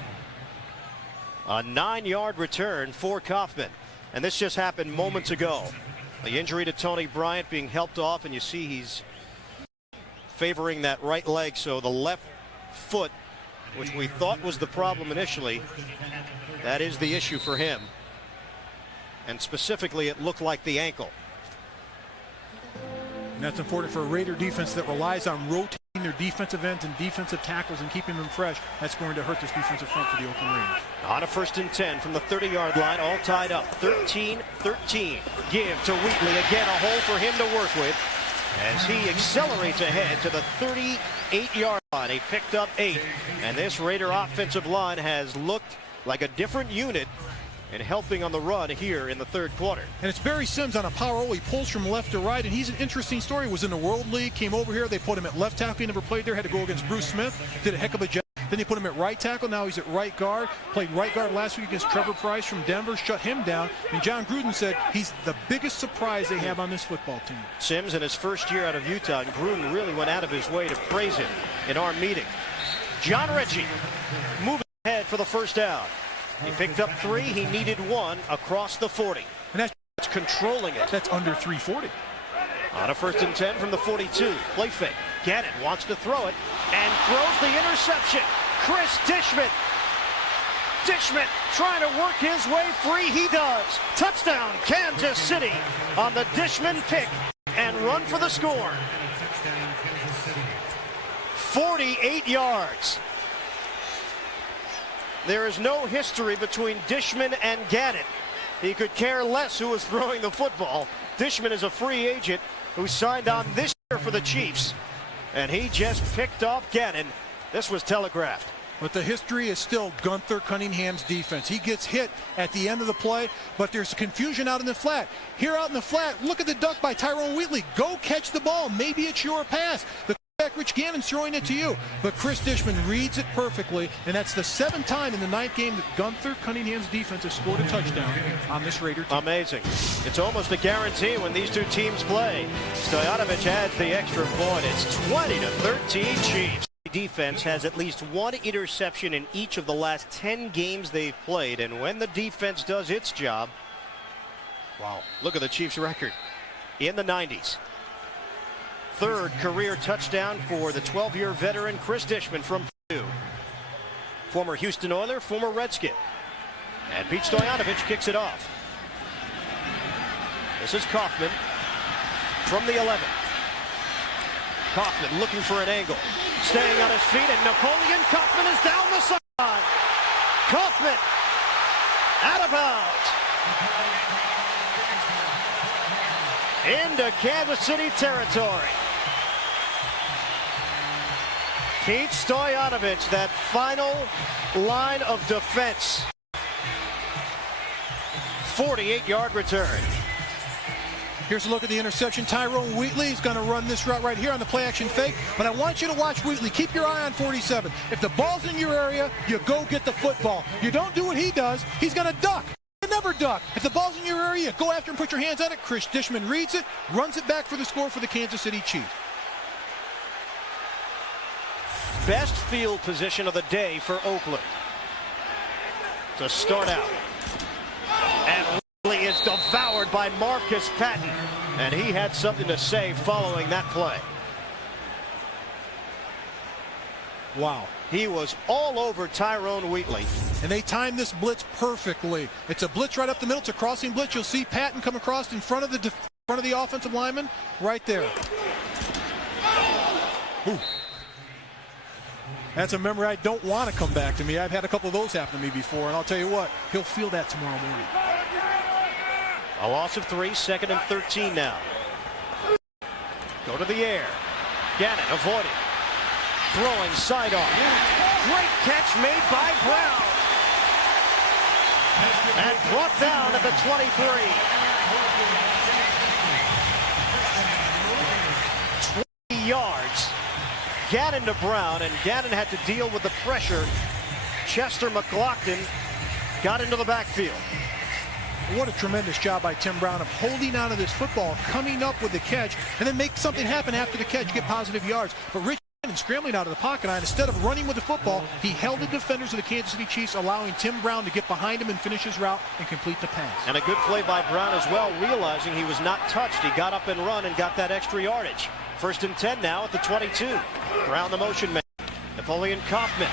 A 9-yard return for Kaufman. And this just happened moments ago. The injury to Tony Bryant being helped off, and you see he's favoring that right leg, so the left foot, which we thought was the problem initially, that is the issue for him. And specifically, it looked like the ankle. And that's important for a Raider defense that relies on rotating their defensive ends and defensive tackles and keeping them fresh. That's going to hurt this defensive front for the Oakland Raiders. On a 1st and 10 from the 30-yard line, all tied up. 13-13. Give to Wheatley. Again, a hole for him to work with as he accelerates ahead to the 38-yard line. He picked up 8. And this Raider offensive line has looked like a different unit and helping on the run here in the 3rd quarter. And it's Barry Sims on a power roll. He pulls from left to right, and he's an interesting story. He was in the World League, came over here. They put him at left tackle. He never played there. Had to go against Bruce Smith. Did a heck of a job. Then they put him at right tackle. Now he's at right guard. Played right guard last week against Trevor Price from Denver. Shut him down. And John Gruden said he's the biggest surprise they have on this football team. Sims in his first year out of Utah, and Gruden really went out of his way to praise him in our meeting. John Ritchie moving ahead for the 1st down. He picked up 3. He needed 1 across the 40. And that's controlling it. That's under 340. On a 1st and 10 from the 42. Play fake. Gannon wants to throw it and throws the interception. Chris Dishman. Dishman trying to work his way free. He does. Touchdown, Kansas City on the Dishman pick and run for the score. 48 yards. There is no history between Dishman and Gannon. He could care less who was throwing the football. Dishman is a free agent who signed on this year for the Chiefs, and he just picked off Gannon. This was telegraphed. But the history is still Gunther Cunningham's defense. He gets hit at the end of the play, but there's confusion out in the flat. Here out in the flat, look at the duck by Tyrone Wheatley. Go catch the ball. Maybe it's your pass. The quarterback, Rich Gannon's throwing it to you. But Chris Dishman reads it perfectly, and that's the 7th time in the 9th game that Gunther Cunningham's defense has scored a touchdown on this Raider team. Amazing. It's almost a guarantee when these two teams play. Stoyanovich adds the extra point. It's 20-13 Chiefs. Defense has at least one interception in each of the last 10 games they've played, and when the defense does its job, wow, look at the Chiefs record in the 90s. 3rd career touchdown for the 12-year veteran Chris Dishman from Purdue. Former Houston Oiler, former Redskin. And Pete Stoyanovich kicks it off. This is Kaufman from the 11. Kaufman looking for an angle. Staying on his feet, and Napoleon Kaufman is down the sideline. Kaufman out of bounds. Into Kansas City territory. Pete Stoyanovich, that final line of defense. 48-yard return. Here's a look at the interception. Tyrone Wheatley is going to run this route right here on the play-action fake. But I want you to watch Wheatley. Keep your eye on 47. If the ball's in your area, you go get the football. You don't do what he does. He's going to duck. You never duck. If the ball's in your area, go after him, put your hands on it. Chris Dishman reads it, runs it back for the score for the Kansas City Chiefs. Best field position of the day for Oakland to start out. And Wheatley is devoured by Marcus Patton, and he had something to say following that play. Wow. He was all over Tyrone Wheatley. And they timed this blitz perfectly. It's a blitz right up the middle. It's a crossing blitz. You'll see Patton come across in front of the offensive lineman right there. Ooh. That's a memory I don't want to come back to me. I've had a couple of those happen to me before, and I'll tell you what, he'll feel that tomorrow morning. A loss of 3, 2nd and 13 now. Go to the air. Gannon avoiding. Throwing sidearm. Great catch made by Brown. And brought down at the 23. 20 yards. Gannon to Brown, and Gannon had to deal with the pressure. Chester McLaughlin got into the backfield. What a tremendous job by Tim Brown of holding on to this football, coming up with the catch, and then make something happen after the catch, get positive yards. But Rich Gannon scrambling out of the pocket, and instead of running with the football, he held the defenders of the Kansas City Chiefs, allowing Tim Brown to get behind him and finish his route and complete the pass. And a good play by Brown as well, realizing he was not touched. He got up and run and got that extra yardage. 1st and 10 now at the 22. Brown the motion man. Napoleon Kaufman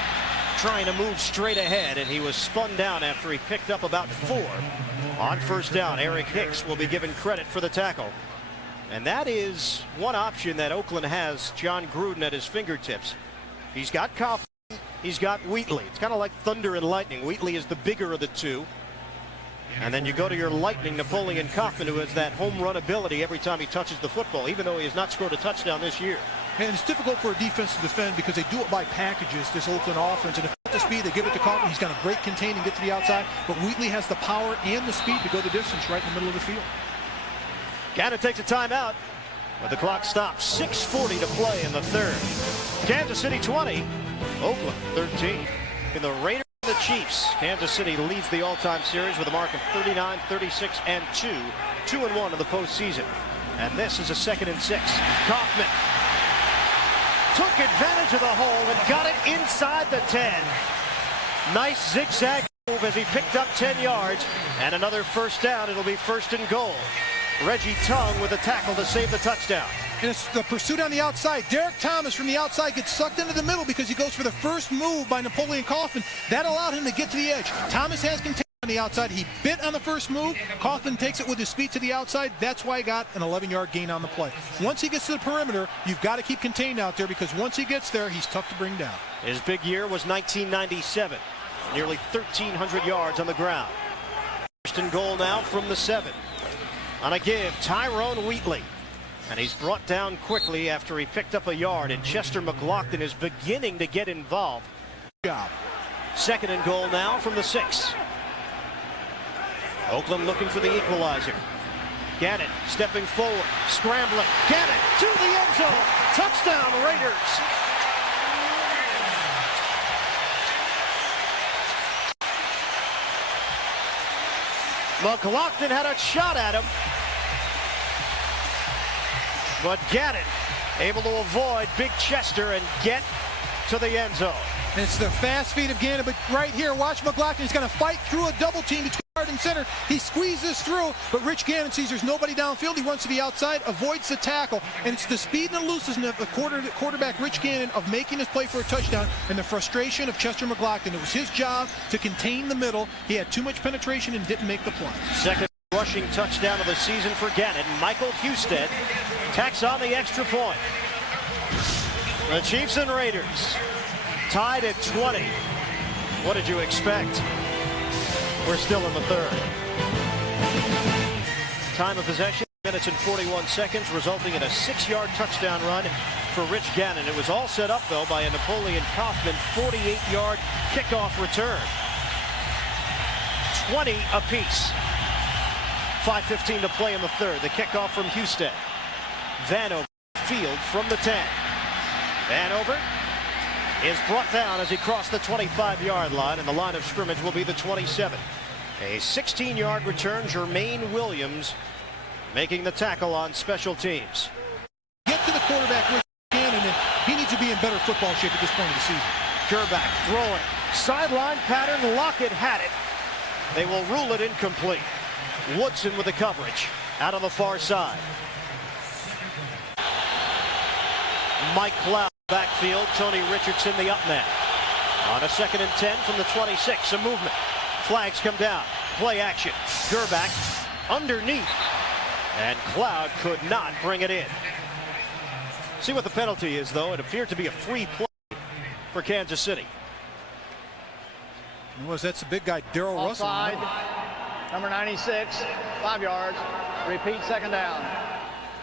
trying to move straight ahead, and he was spun down after he picked up about 4. On 1st down, Eric Hicks will be given credit for the tackle. And that is one option that Oakland has John Gruden at his fingertips. He's got Kaufman, he's got Wheatley. It's kind of like thunder and lightning. Wheatley is the bigger of the two. And then you go to your lightning, Napoleon Kaufman, who has that home run ability every time he touches the football, even though he has not scored a touchdown this year. And it's difficult for a defense to defend because they do it by packages, this Oakland offense. And if they get the speed, they give it to Kaufman. He's going to break, contain, and get to the outside. But Wheatley has the power and the speed to go the distance right in the middle of the field. Gannon takes a timeout, but the clock stops. 6:40 to play in the 3rd. Kansas City 20, Oakland 13. In the Raiders and the Chiefs, Kansas City leads the all-time series with a mark of 39, 36, and 2. 2-1 in the postseason. And this is a 2nd and 6. Kaufman took advantage of the hole and got it inside the 10. Nice zigzag move as he picked up 10 yards. And another 1st down. It'll be 1st and goal. Reggie Tongue with a tackle to save the touchdown. And it's the pursuit on the outside. Derek Thomas from the outside gets sucked into the middle because he goes for the first move by Napoleon Kaufman. That allowed him to get to the edge. Thomas has contained on the outside. He bit on the first move. Kaufman takes it with his feet to the outside. That's why he got an 11-yard gain on the play. Once he gets to the perimeter, you've got to keep contained out there because once he gets there, he's tough to bring down. His big year was 1997. Nearly 1,300 yards on the ground. First and goal now from the 7. On a give, Tyrone Wheatley. And he's brought down quickly after he picked up a yard. And Chester McLaughlin is beginning to get involved. Job. Second and goal now from the 6. Oakland looking for the equalizer. Gannon stepping forward, scrambling. Gannon to the end zone. Touchdown, Raiders. McLaughlin had a shot at him, but Gannon able to avoid Big Chester and get to the end zone. And it's the fast feet of Gannon, but right here, watch McLaughlin. He's going to fight through a double team between guard and center. He squeezes through, but Rich Gannon sees there's nobody downfield. He runs to the outside, avoids the tackle, and it's the speed and elusiveness of the quarterback Rich Gannon of making his play for a touchdown, and the frustration of Chester McLaughlin. It was his job to contain the middle. He had too much penetration and didn't make the play. Second rushing touchdown of the season for Gannon. Michael Husted tacks on the extra point. The Chiefs and Raiders tied at 20. What did you expect? We're still in the third. Time of possession, minutes and 41 seconds, resulting in a 6-yard touchdown run for Rich Gannon. It was all set up, though, by a Napoleon Kaufman 48-yard kickoff return. 20 apiece. 5:15 to play in the third. The kickoff from Husted. Vanover field from the 10. Vanover is brought down as he crossed the 25-yard line, and the line of scrimmage will be the 27. A 16-yard return. Jermaine Williams making the tackle on special teams. Get to the quarterback with Gannon, and he needs to be in better football shape at this point of the season. Gerback throwing. Sideline pattern. Lockett had it. They will rule it incomplete. Woodson with the coverage out on the far side. Mike Cloud backfield. Tony Richardson the up man. On a 2nd and 10 from the 26. A movement. Flags come down. Play action. Gerback underneath. And Cloud could not bring it in. See what the penalty is, though. It appeared to be a free play for Kansas City. That's the big guy, Darrell Russell. Offside. Number 96, 5 yards. Repeat, second down.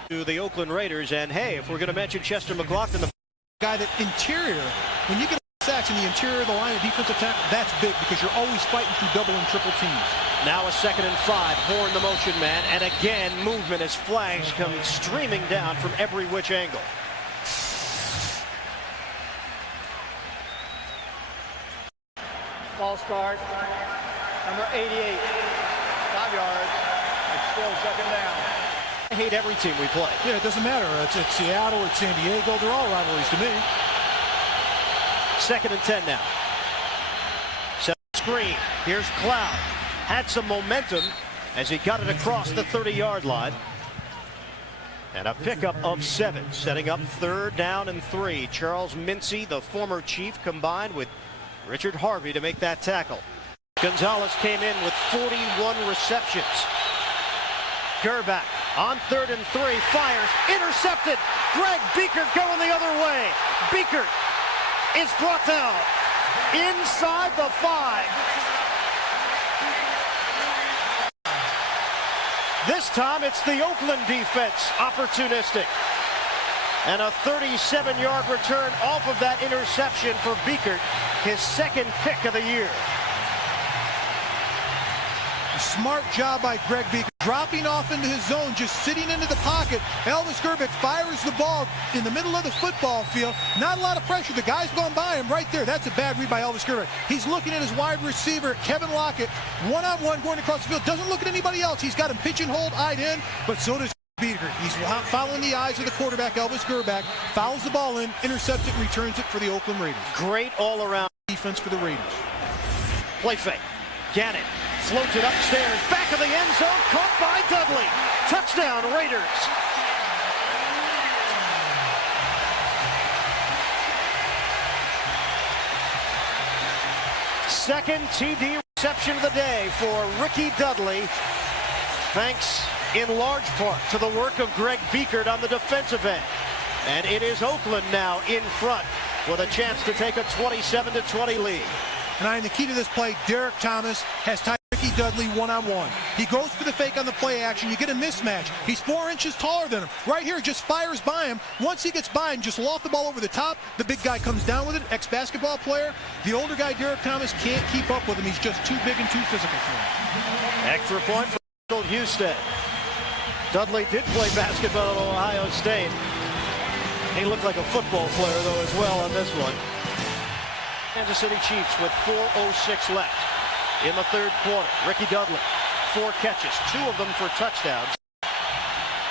To the Oakland Raiders, and hey, if we're going to mention Chester McLaughlin, the guy that interior, when you get sacks in the interior of the line of defensive tackle, that's big because you're always fighting through double and triple teams. Now a 2nd and 5. Horn the motion man, and again movement as flags come streaming down from every which angle. Ball start. Number 88. 5 yards. It's still second down. I hate every team we play. Yeah, it doesn't matter. It's Seattle, it's San Diego. They're all rivalries to me. 2nd and 10 now. Set screen. Here's Cloud. Had some momentum as he got it across the 30-yard line. And a pickup of 7, setting up 3rd down and 3. Charles Mincy, the former Chief, combined with Richard Harvey to make that tackle. Gonzalez came in with 41 receptions. Gerback on 3rd and 3, fires, intercepted. Greg Beekert going the other way. Beekert is brought down inside the 5. This time it's the Oakland defense opportunistic. And a 37-yard return off of that interception for Beekert, his 2nd pick of the year. A smart job by Greg Beekert. Dropping off into his zone, just sitting into the pocket. Elvis Gerbic fires the ball in the middle of the football field. Not a lot of pressure. The guy's going by him right there. That's a bad read by Elvis Gerbic. He's looking at his wide receiver, Kevin Lockett, one-on-one going across the field. Doesn't look at anybody else. He's got him pigeonholed, eyed in, but so does Beekert. He's following the eyes of the quarterback, Elvis Gerbic. Fouls the ball in, intercepts it, returns it for the Oakland Raiders. Great all-around defense for the Raiders. Play fake. Gannon floats it upstairs, back of the end zone, caught by Dudley. Touchdown, Raiders. Second TD reception of the day for Ricky Dudley, thanks in large part to the work of Greg Biekert on the defensive end. And it is Oakland now in front with a chance to take a 27-20 lead. And the key to this play, Derek Thomas has tied Ricky Dudley one-on-one. He goes for the fake on the play action. You get a mismatch. He's 4 inches taller than him. Right here, just fires by him. Once he gets by him, just loft the ball over the top. The big guy comes down with it. Ex-basketball player. The older guy, Derek Thomas, can't keep up with him. He's just too big and too physical for him. Extra point for Houston. Dudley did play basketball at Ohio State. He looked like a football player, though, as well on this one. Kansas City Chiefs with 4:06 left in the third quarter. Ricky Dudley, 4 catches, 2 of them for touchdowns.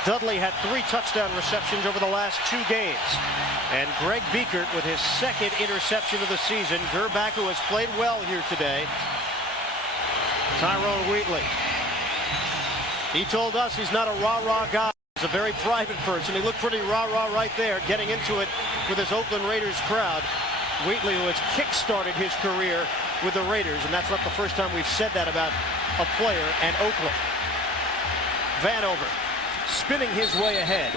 Dudley had 3 touchdown receptions over the last 2 games. And Greg Biekert with his second interception of the season. Gerback, who has played well here today. Tyrone Wheatley. He told us he's not a rah-rah guy. He's a very private person. He looked pretty rah-rah right there, getting into it with his Oakland Raiders crowd. Wheatley, who has kick-started his career with the Raiders, and that's not the first time we've said that about a player and Oakland. Vanover spinning his way ahead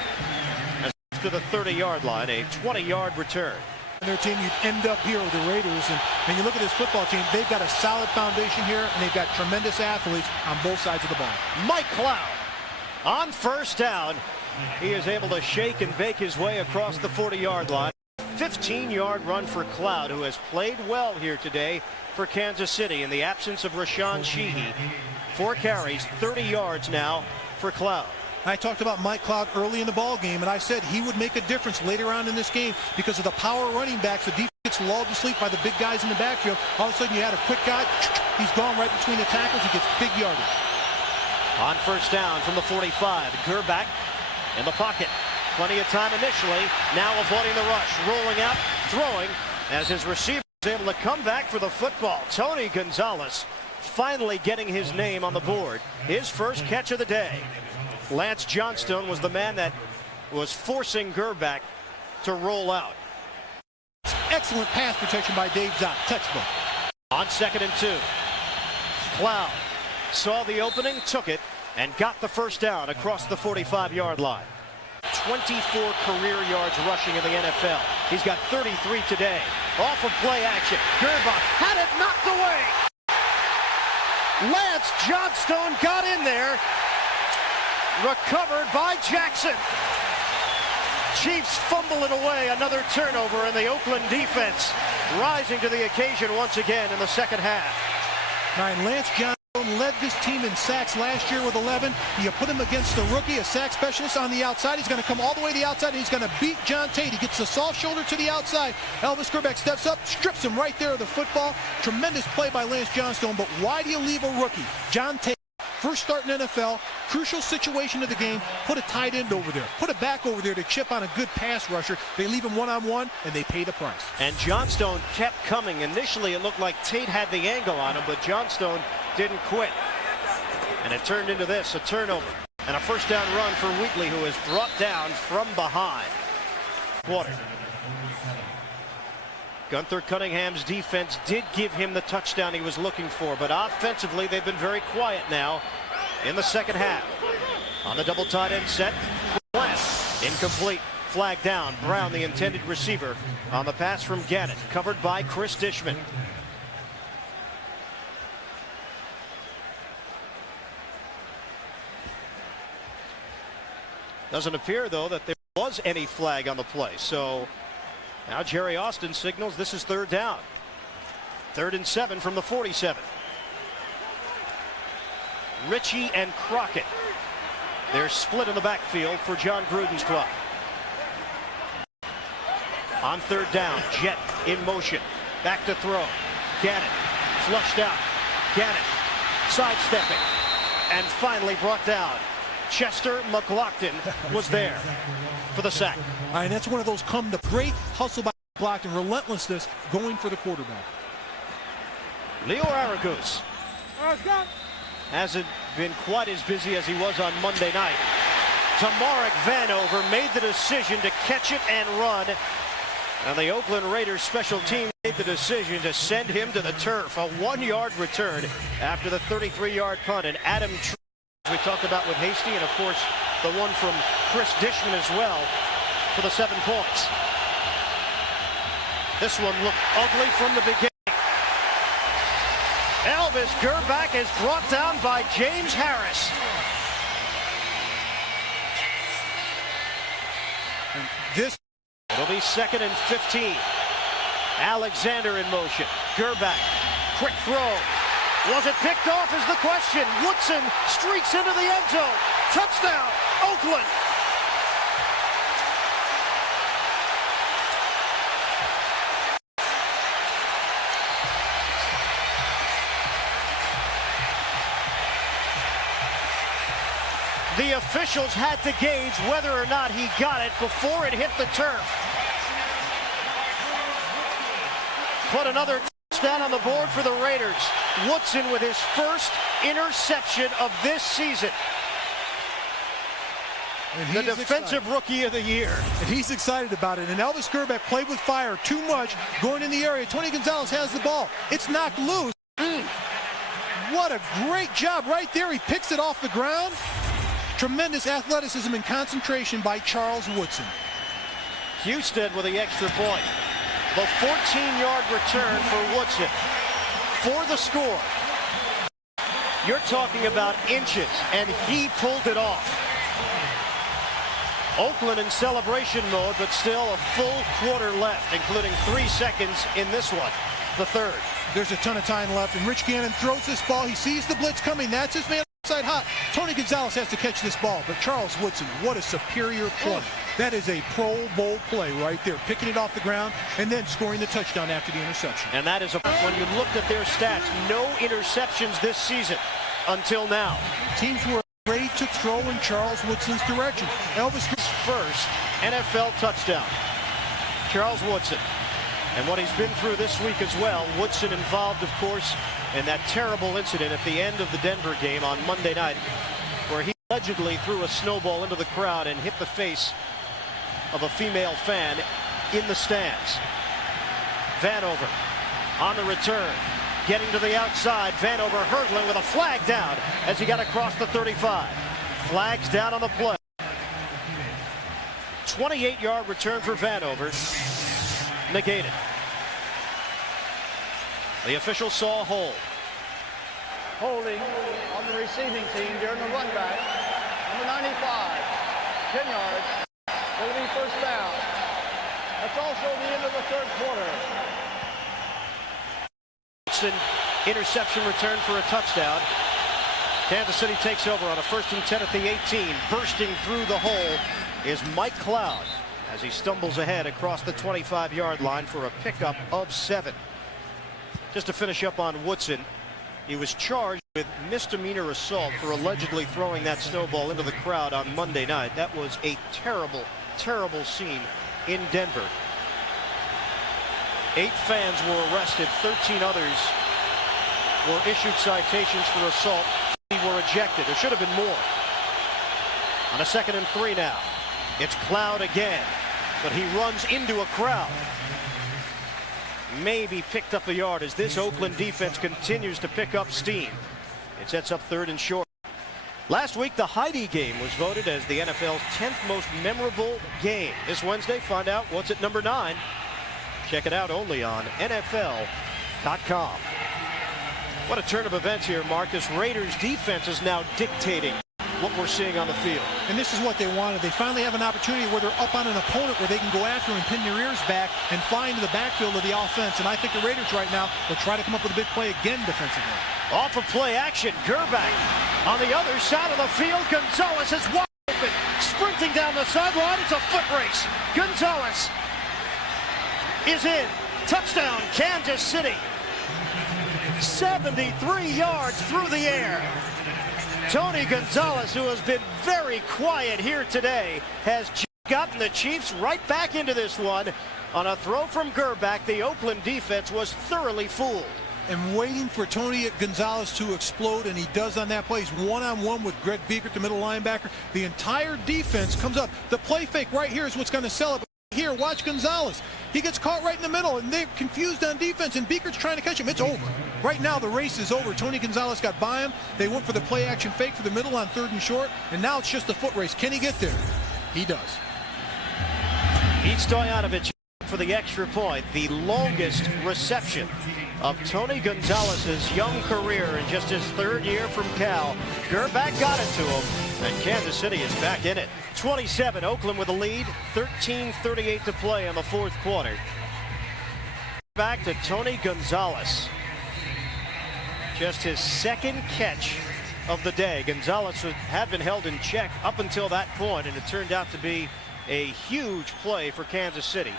to the 30-yard line, a 20-yard return. And their team, you'd end up here with the Raiders, and you look at this football team, they've got a solid foundation here, and they've got tremendous athletes on both sides of the ball. Mike Cloud on first down. He is able to shake and bake his way across the 40-yard line. 15-yard run for Cloud, who has played well here today for Kansas City in the absence of Rashawn Sheehy. 4 carries, 30 yards now for Cloud. I talked about Mike Cloud early in the ball game, and I said he would make a difference later on in this game because of the power running backs. The defense gets lulled to sleep by the big guys in the backfield. All of a sudden, you had a quick guy. He's gone right between the tackles. He gets big yardage. On first down from the 45, Gerback in the pocket. Plenty of time initially. Now avoiding the rush. Rolling out, throwing as his receiver is able to come back for the football. Tony Gonzalez finally getting his name on the board. His first catch of the day. Lance Johnstone was the man that was forcing Gerback to roll out. Excellent pass protection by Dave Zott. Textbook. On 2nd and 2. Cloud saw the opening, took it, and got the first down across the 45-yard line. 24 career yards rushing in the NFL. He's got 33 today. Off of play action. Gerback had it knocked away. Lance Johnstone got in there. Recovered by Jackson. Chiefs fumble it away. Another turnover, and the Oakland defense rising to the occasion once again in the second half. And Lance Johnstone led this team in sacks last year with 11. You put him against the rookie, a sack specialist on the outside. He's going to come all the way to the outside, and he's going to beat John Tate. He gets the soft shoulder to the outside. Elvis Gerback steps up, strips him right there of the football. Tremendous play by Lance Johnstone, but why do you leave a rookie? John Tate, first start in NFL, crucial situation of the game, put a tight end over there, put a back over there to chip on a good pass rusher. They leave him one-on-one, and they pay the price. And Johnstone kept coming. Initially, it looked like Tate had the angle on him, but Johnstone didn't quit. And it turned into this, a turnover. And a first down run for Wheatley, who is brought down from behind. Quarter. Gunther Cunningham's defense did give him the touchdown he was looking for, but offensively they've been very quiet now in the second half. On the double tight end set, incomplete. Flag down. Brown, the intended receiver, on the pass from Gannon, covered by Chris Dishman. Doesn't appear, though, that there was any flag on the play. So now Jerry Austin signals this is third down. 3rd and 7 from the 47. Ritchie and Crockett. They're split in the backfield for John Gruden's club. On 3rd down, Jet in motion. Back to throw. Gannon flushed out. Gannon sidestepping. And finally brought down. Chester McLaughlin was there for the sack. All right, that's one of those come to great hustle by McLaughlin, relentlessness going for the quarterback. Leo Aragus has it been quite as busy as he was on Monday night. Marek Vanover made the decision to catch it and run. And the Oakland Raiders special team made the decision to send him to the turf. A 1-yard return after the 33-yard punt. And Adam Tree, we talked about with Hasty, and of course the one from Chris Dishman as well for the 7 points. This one looked ugly from the beginning. Elvis Grbac is brought down by James Harris. And this It'll be 2nd and 15. Alexander in motion. Grbac, quick throw. Was it picked off is the question. Woodson streaks into the end zone. Touchdown, Oakland. The officials had to gauge whether or not he got it before it hit the turf. Put another touchdown on the board for the Raiders. Woodson with his first interception of this season. And the defensive rookie of the year. And he's excited about it. And Elvis Grbac played with fire too much going in the area. Tony Gonzalez has the ball. It's knocked loose. What a great job right there. He picks it off the ground. Tremendous athleticism and concentration by Charles Woodson. Houston with the extra point. The 14-yard return for Woodson for the score. You're talking about inches, and he pulled it off. Oakland in celebration mode, but still a full quarter left, including 3 seconds in this one, the third. There's a ton of time left, and Rich Gannon throws this ball. He sees the blitz coming. That's his man outside hot. Tony Gonzalez has to catch this ball, but Charles Woodson, what a superior play. That is a Pro Bowl play right there, picking it off the ground and then scoring the touchdown after the interception. And that is, when you looked at their stats, no interceptions this season until now. Teams were afraid to throw in Charles Woodson's direction. Elvis first NFL touchdown. Charles Woodson. And what he's been through this week as well. Woodson involved, of course, in that terrible incident at the end of the Denver game on Monday night, where he allegedly threw a snowball into the crowd and hit the face of a female fan in the stands. Vanover on the return, getting to the outside. Vanover hurdling with a flag down as he got across the 35. Flags down on the play. 28-yard return for Vanover. Negated. The official saw a hold. Holding on the receiving team during the run back. Number 95, 10 yards. It'll be first down. That's also the end of the third quarter. Interception return for a touchdown. Kansas City takes over on a 1st and 10 at the 18. Bursting through the hole is Mike Cloud as he stumbles ahead across the 25-yard line for a pickup of 7. Just to finish up on Woodson, he was charged with misdemeanor assault for allegedly throwing that snowball into the crowd on Monday night. That was a terrible, terrible scene in Denver. 8 fans were arrested. 13 others were issued citations for assault. 3 were ejected. There should have been more. On a 2nd and 3 now. It's Cloud again, but he runs into a crowd. Maybe picked up a yard as this Oakland defense continues to pick up steam. It sets up 3rd and short. Last week, the Heidi game was voted as the NFL's 10th most memorable game. This Wednesday, find out what's at number 9. Check it out only on NFL.com. What a turn of events here, Mark. This Raiders defense is now dictating what we're seeing on the field. And this is what they wanted. They finally have an opportunity where they're up on an opponent where they can go after and pin their ears back and fly into the backfield of the offense. And I think the Raiders right now will try to come up with a big play again defensively. Off of play action, Grbac on the other side of the field. Gonzalez is wide open, sprinting down the sideline. It's a foot race. Gonzalez is in. Touchdown, Kansas City. 73 yards through the air. Tony Gonzalez, who has been very quiet here today, has gotten the Chiefs right back into this one. On a throw from Grbac, the Oakland defense was thoroughly fooled. and waiting for Tony Gonzalez to explode, and he does on that play. He's one-on-one with Greg Biekert, the middle linebacker. The entire defense comes up. The play fake right here is what's going to sell it. Here, watch Gonzalez. He gets caught right in the middle, and they're confused on defense, and Biekert's trying to catch him. It's over. Right now, the race is over. Tony Gonzalez got by him. They went for the play-action fake for the middle on 3rd and short, and now it's just a foot race. Can he get there? He does. Pete Stoyanovich for the extra point. The longest reception of Tony Gonzalez's young career in just his 3rd year from Cal. Gerback got it to him, and Kansas City is back in it. 27, Oakland with a lead, 13:38 to play in the 4th quarter. Back to Tony Gonzalez. Just his 2nd catch of the day. Gonzalez had been held in check up until that point, and it turned out to be a huge play for Kansas City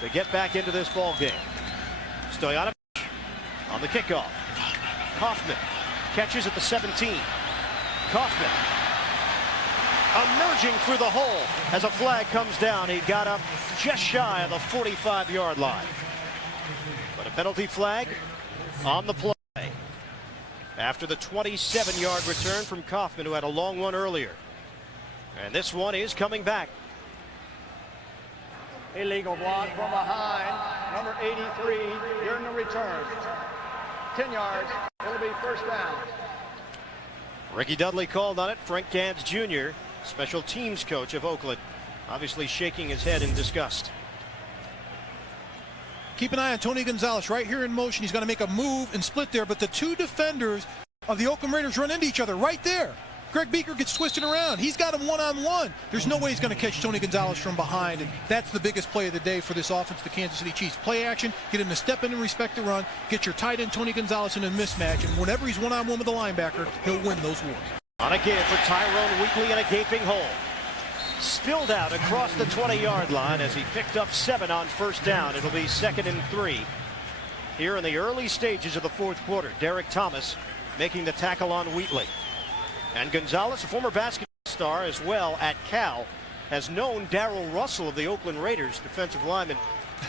to get back into this ball game. Stoyanovich on the kickoff. Kaufman catches at the 17. Kaufman emerging through the hole as a flag comes down. He got up just shy of the 45-yard line. But a penalty flag on the play after the 27-yard return from Kaufman, who had a long one earlier. And this one is coming back. Illegal block from behind. Number 83 during the return. 10 yards. It'll be first down. Ricky Dudley called on it. Frank Gans Jr., special teams coach of Oakland, obviously shaking his head in disgust. Keep an eye on Tony Gonzalez right here in motion. He's going to make a move and split there, but the 2 defenders of the Oakland Raiders run into each other right there. Greg Biekert gets twisted around. He's got him one-on-one. There's no way he's going to catch Tony Gonzalez from behind, and that's the biggest play of the day for this offense, the Kansas City Chiefs. Play action, get him to step in and respect the run, get your tight end Tony Gonzalez in a mismatch, and whenever he's one-on-one with the linebacker, he'll win those wars. On a give for Tyrone Wheatley in a gaping hole. Spilled out across the 20-yard line as he picked up 7 on first down. It'll be 2nd and 3 here in the early stages of the 4th quarter. Derek Thomas making the tackle on Wheatley. And Gonzalez, a former basketball star as well at Cal, has known Darrell Russell of the Oakland Raiders, defensive lineman,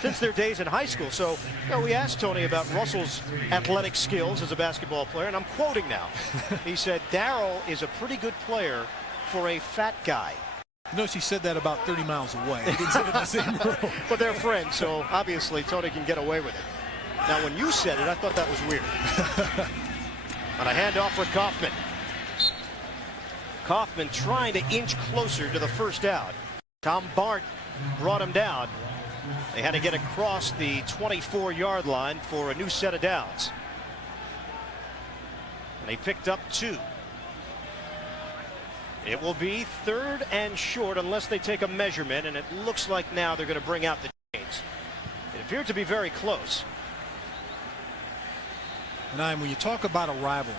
since their days in high school. So we asked Tony about Russell's athletic skills as a basketball player, and I'm quoting now. He said, Darrell is a pretty good player for a fat guy. Notice he said that about 30 miles away. He didn't say it in the same room. But they're friends, so obviously Tony can get away with it. Now, when you said it, I thought that was weird. On a handoff for Kaufman. Kaufman trying to inch closer to the first down. Tom Bart brought him down. They had to get across the 24-yard line for a new set of downs. And they picked up 2. It will be 3rd and short unless they take a measurement, and it looks like now they're going to bring out the chains. It appeared to be very close. And when you talk about a rivalry,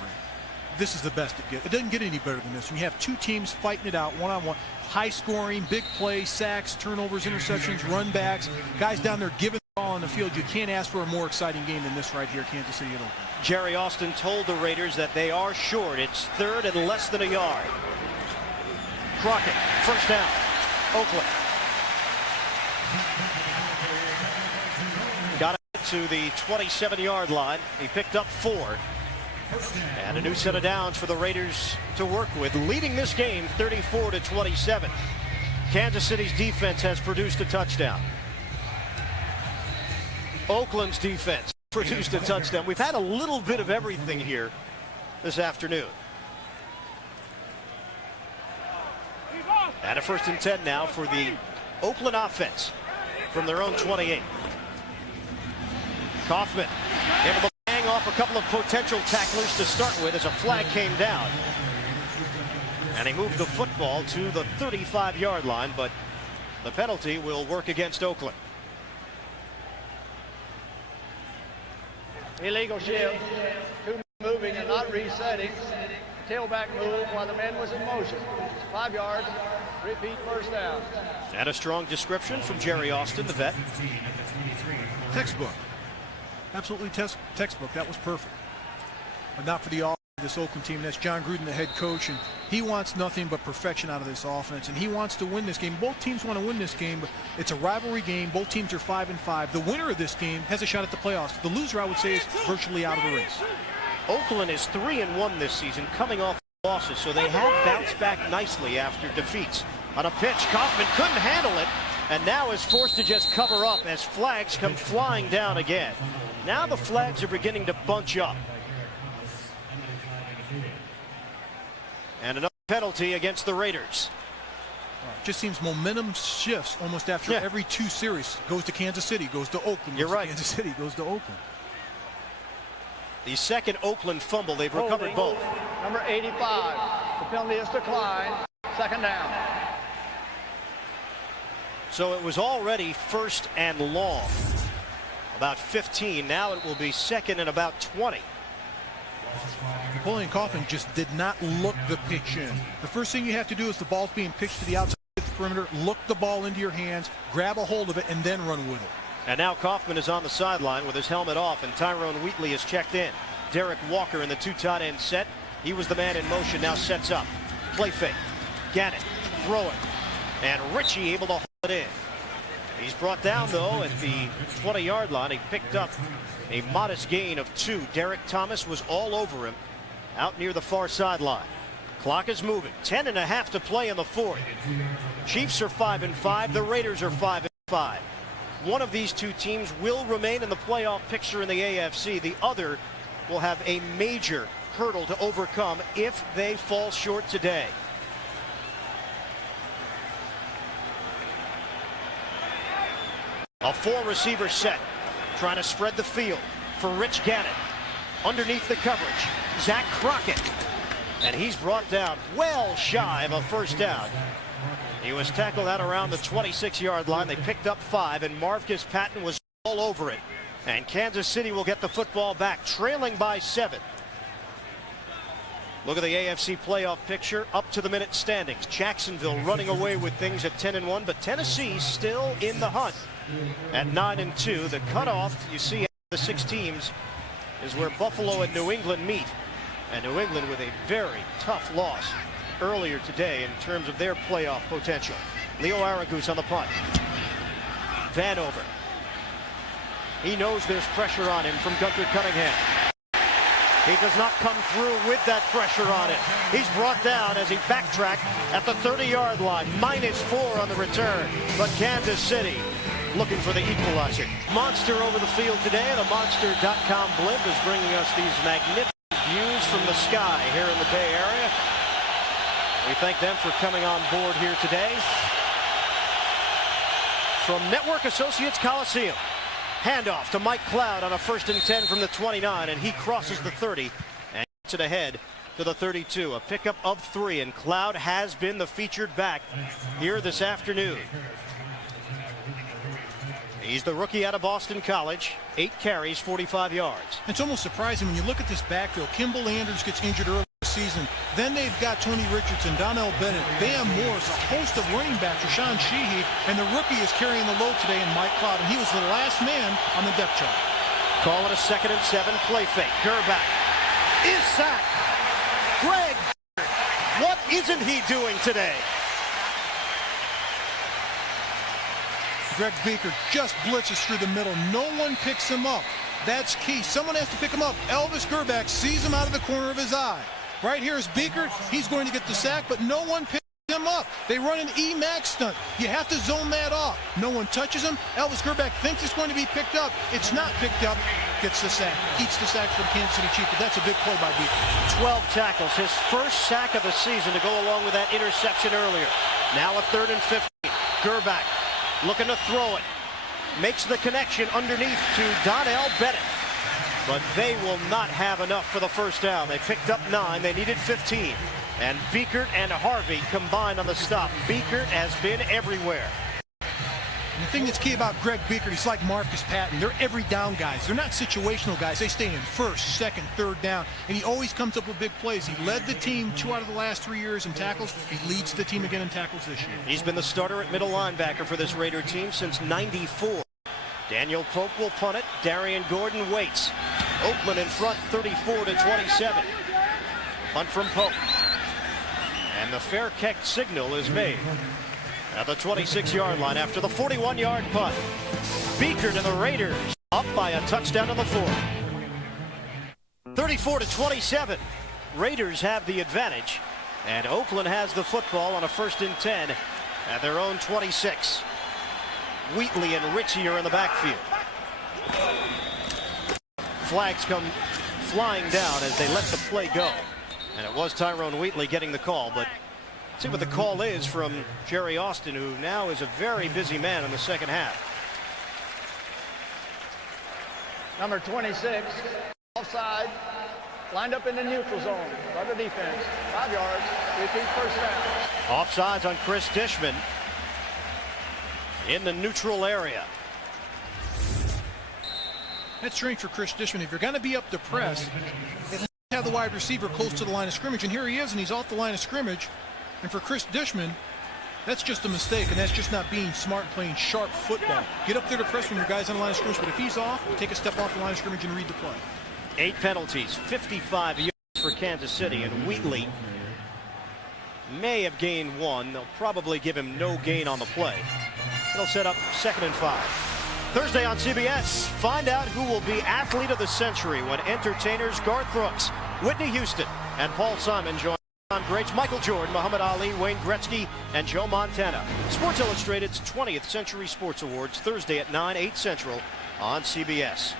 this is the best it gets. It doesn't get any better than this. When you have 2 teams fighting it out one-on-one, high scoring, big plays, sacks, turnovers, interceptions, run backs, guys down there giving the ball on the field. You can't ask for a more exciting game than this right here, Kansas City at Oakland. Jerry Austin told the Raiders that they are short. It's 3rd and less than a yard. Crockett, first down, Oakland. Got it to the 27-yard line. He picked up 4. And a new set of downs for the Raiders to work with, leading this game 34-27. Kansas City's defense has produced a touchdown. Oakland's defense produced a touchdown. We've had a little bit of everything here this afternoon. And a 1st and 10 now for the Oakland offense from their own 28. Kaufman able to hang off a couple of potential tacklers to start with as a flag came down. And he moved the football to the 35-yard line, but the penalty will work against Oakland. Illegal shift. 2 moving and not resetting. Tailback move while the man was in motion. 5 yards. Repeat first down. And a strong description from Jerry Austin, the vet. Textbook. Absolutely textbook. That was perfect. But not for the offense of this Oakland team. That's John Gruden, the head coach, and He wants nothing but perfection out of this offense, and he wants to win this game. Both teams want to win this game, but it's a rivalry game. Both teams are 5-5. The winner of this game has a shot at the playoffs. The loser, I would say, is virtually out of the race. Oakland is 3-1 this season, coming off losses, so they have bounced back nicely after defeats. On a pitch, Kaufman couldn't handle it, and now is forced to just cover up as flags come flying down again. Now the flags are beginning to bunch up. And another penalty against the Raiders. Just seems momentum shifts almost after every 2 series. Goes to Kansas City, goes to Oakland. You're right. Kansas City goes to Oakland. The second Oakland fumble. They've recovered both. Number 85. The penalty is declined. Second down. So it was already 1st and long. About 15. Now it will be 2nd and about 20. Napoleon Kaufman just did not look the pitch in. The first thing you have to do is the ball's being pitched to the outside of the perimeter, look the ball into your hands, grab a hold of it, and then run with it. And now Kaufman is on the sideline with his helmet off, and Tyrone Wheatley is checked in. Derek Walker in the 2 tight end set. He was the man in motion, now sets up. Play fake. Gannon, throw it. And Ritchie able to hold it in. He's brought down, though, at the 20-yard line. He picked up a modest gain of 2. Derek Thomas was all over him out near the far sideline. Clock is moving. 10.5 to play in the 4th. Chiefs are 5-5. The Raiders are 5-5. One of these 2 teams will remain in the playoff picture in the AFC. The other will have a major hurdle to overcome if they fall short today. A 4-receiver set, trying to spread the field for Rich Gannon. Underneath the coverage, Zach Crockett. And he's brought down well shy of a 1st down. He was tackled out around the 26-yard line. They picked up 5, and Marvcus Patton was all over it. And Kansas City will get the football back, trailing by 7. Look at the AFC playoff picture, up to the minute standings. Jacksonville running away with things at 10-1, but Tennessee still in the hunt at 9-2. The cutoff, you see, the 6 teams is where Buffalo and New England meet. And New England with a very tough loss earlier today in terms of their playoff potential. Leo Aragoose on the punt. Vanover. He knows there's pressure on him from Gunter Cunningham. He does not come through with that pressure on him. He's brought down as he backtracked at the 30-yard line. -4 on the return. But Kansas City looking for the equalizer. Monster over the field today, and a Monster.com blimp is bringing us these magnificent views from the sky here in the Bay Area. We thank them for coming on board here today. From Network Associates Coliseum. Handoff to Mike Cloud on a 1st and 10 from the 29, and he crosses the 30 and gets it ahead to the 32. A pickup of 3, and Cloud has been the featured back here this afternoon. He's the rookie out of Boston College. 8 carries, 45 yards. It's almost surprising when you look at this backfield. Kimball Andrews gets injured early in the season. Then they've got Tony Richardson, Donnell Bennett, Bam Morris, a host of running backs, Rashawn Sheehy, and the rookie is carrying the load today in Mike Cloud, and he was the last man on the depth chart. Call it a 2nd and 7 play fake. Gerback is sacked. Greg, what isn't he doing today? Greg Beaker just blitzes through the middle. No one picks him up. That's key. Someone has to pick him up. Elvis Gerback sees him out of the corner of his eye. Right here is Beaker. He's going to get the sack, but no one picks him up. They run an E-Max stunt. You have to zone that off. No one touches him. Elvis Gerback thinks it's going to be picked up. It's not picked up. Gets the sack. Eats the sack from Kansas City Chiefs, but that's a big play by Beaker. 12 tackles. His 1st sack of the season to go along with that interception earlier. Now a 3rd and 15. Gerback looking to throw it. Makes the connection underneath to Donnell Bennett. But they will not have enough for the 1st down. They picked up 9. They needed 15. And Beekert and Harvey combined on the stop. Beekert has been everywhere. And the thing that's key about Greg Beaker, he's like Marvcus Patton. They're every down guys. They're not situational guys. They stay in 1st, 2nd, 3rd down. And he always comes up with big plays. He led the team 2 out of the last 3 years in tackles. He leads the team again in tackles this year. He's been the starter at middle linebacker for this Raider team since '94. Daniel Pope will punt it. Darian Gordon waits. Oakland in front, 34-27. Punt from Pope. And the fair catch signal is made at the 26-yard line after the 41-yard punt. Beaker to the Raiders, up by a touchdown to the 4th. 34-27. Raiders have the advantage, and Oakland has the football on a 1st and 10 at their own 26. Wheatley and Ritchie are in the backfield. Flags come flying down as they let the play go. And it was Tyrone Wheatley getting the call, but let's see what the call is from Jerry Austin, who now is a very busy man in the second half. Number 26, offside, lined up in the neutral zone by the defense. 5 yards, repeat first down. Offsides on Chris Dishman in the neutral area. That's strange for Chris Dishman. If you're going to be up to press, have the wide receiver close to the line of scrimmage, and here he is, and he's off the line of scrimmage. And for Chris Dishman, that's just a mistake, and that's just not being smart, playing sharp football. Get up there to press when your guy's on the line of scrimmage, but if he's off, take a step off the line of scrimmage and read the play. 8 penalties, 55 yards for Kansas City, and Wheatley may have gained 1. They'll probably give him no gain on the play. It'll set up 2nd and 5. Thursday on CBS, find out who will be Athlete of the Century when entertainers Garth Brooks, Whitney Houston, and Paul Simon join greats Michael Jordan, Muhammad Ali, Wayne Gretzky, and Joe Montana. Sports Illustrated's 20th Century Sports Awards, Thursday at 9, 8 Central on CBS.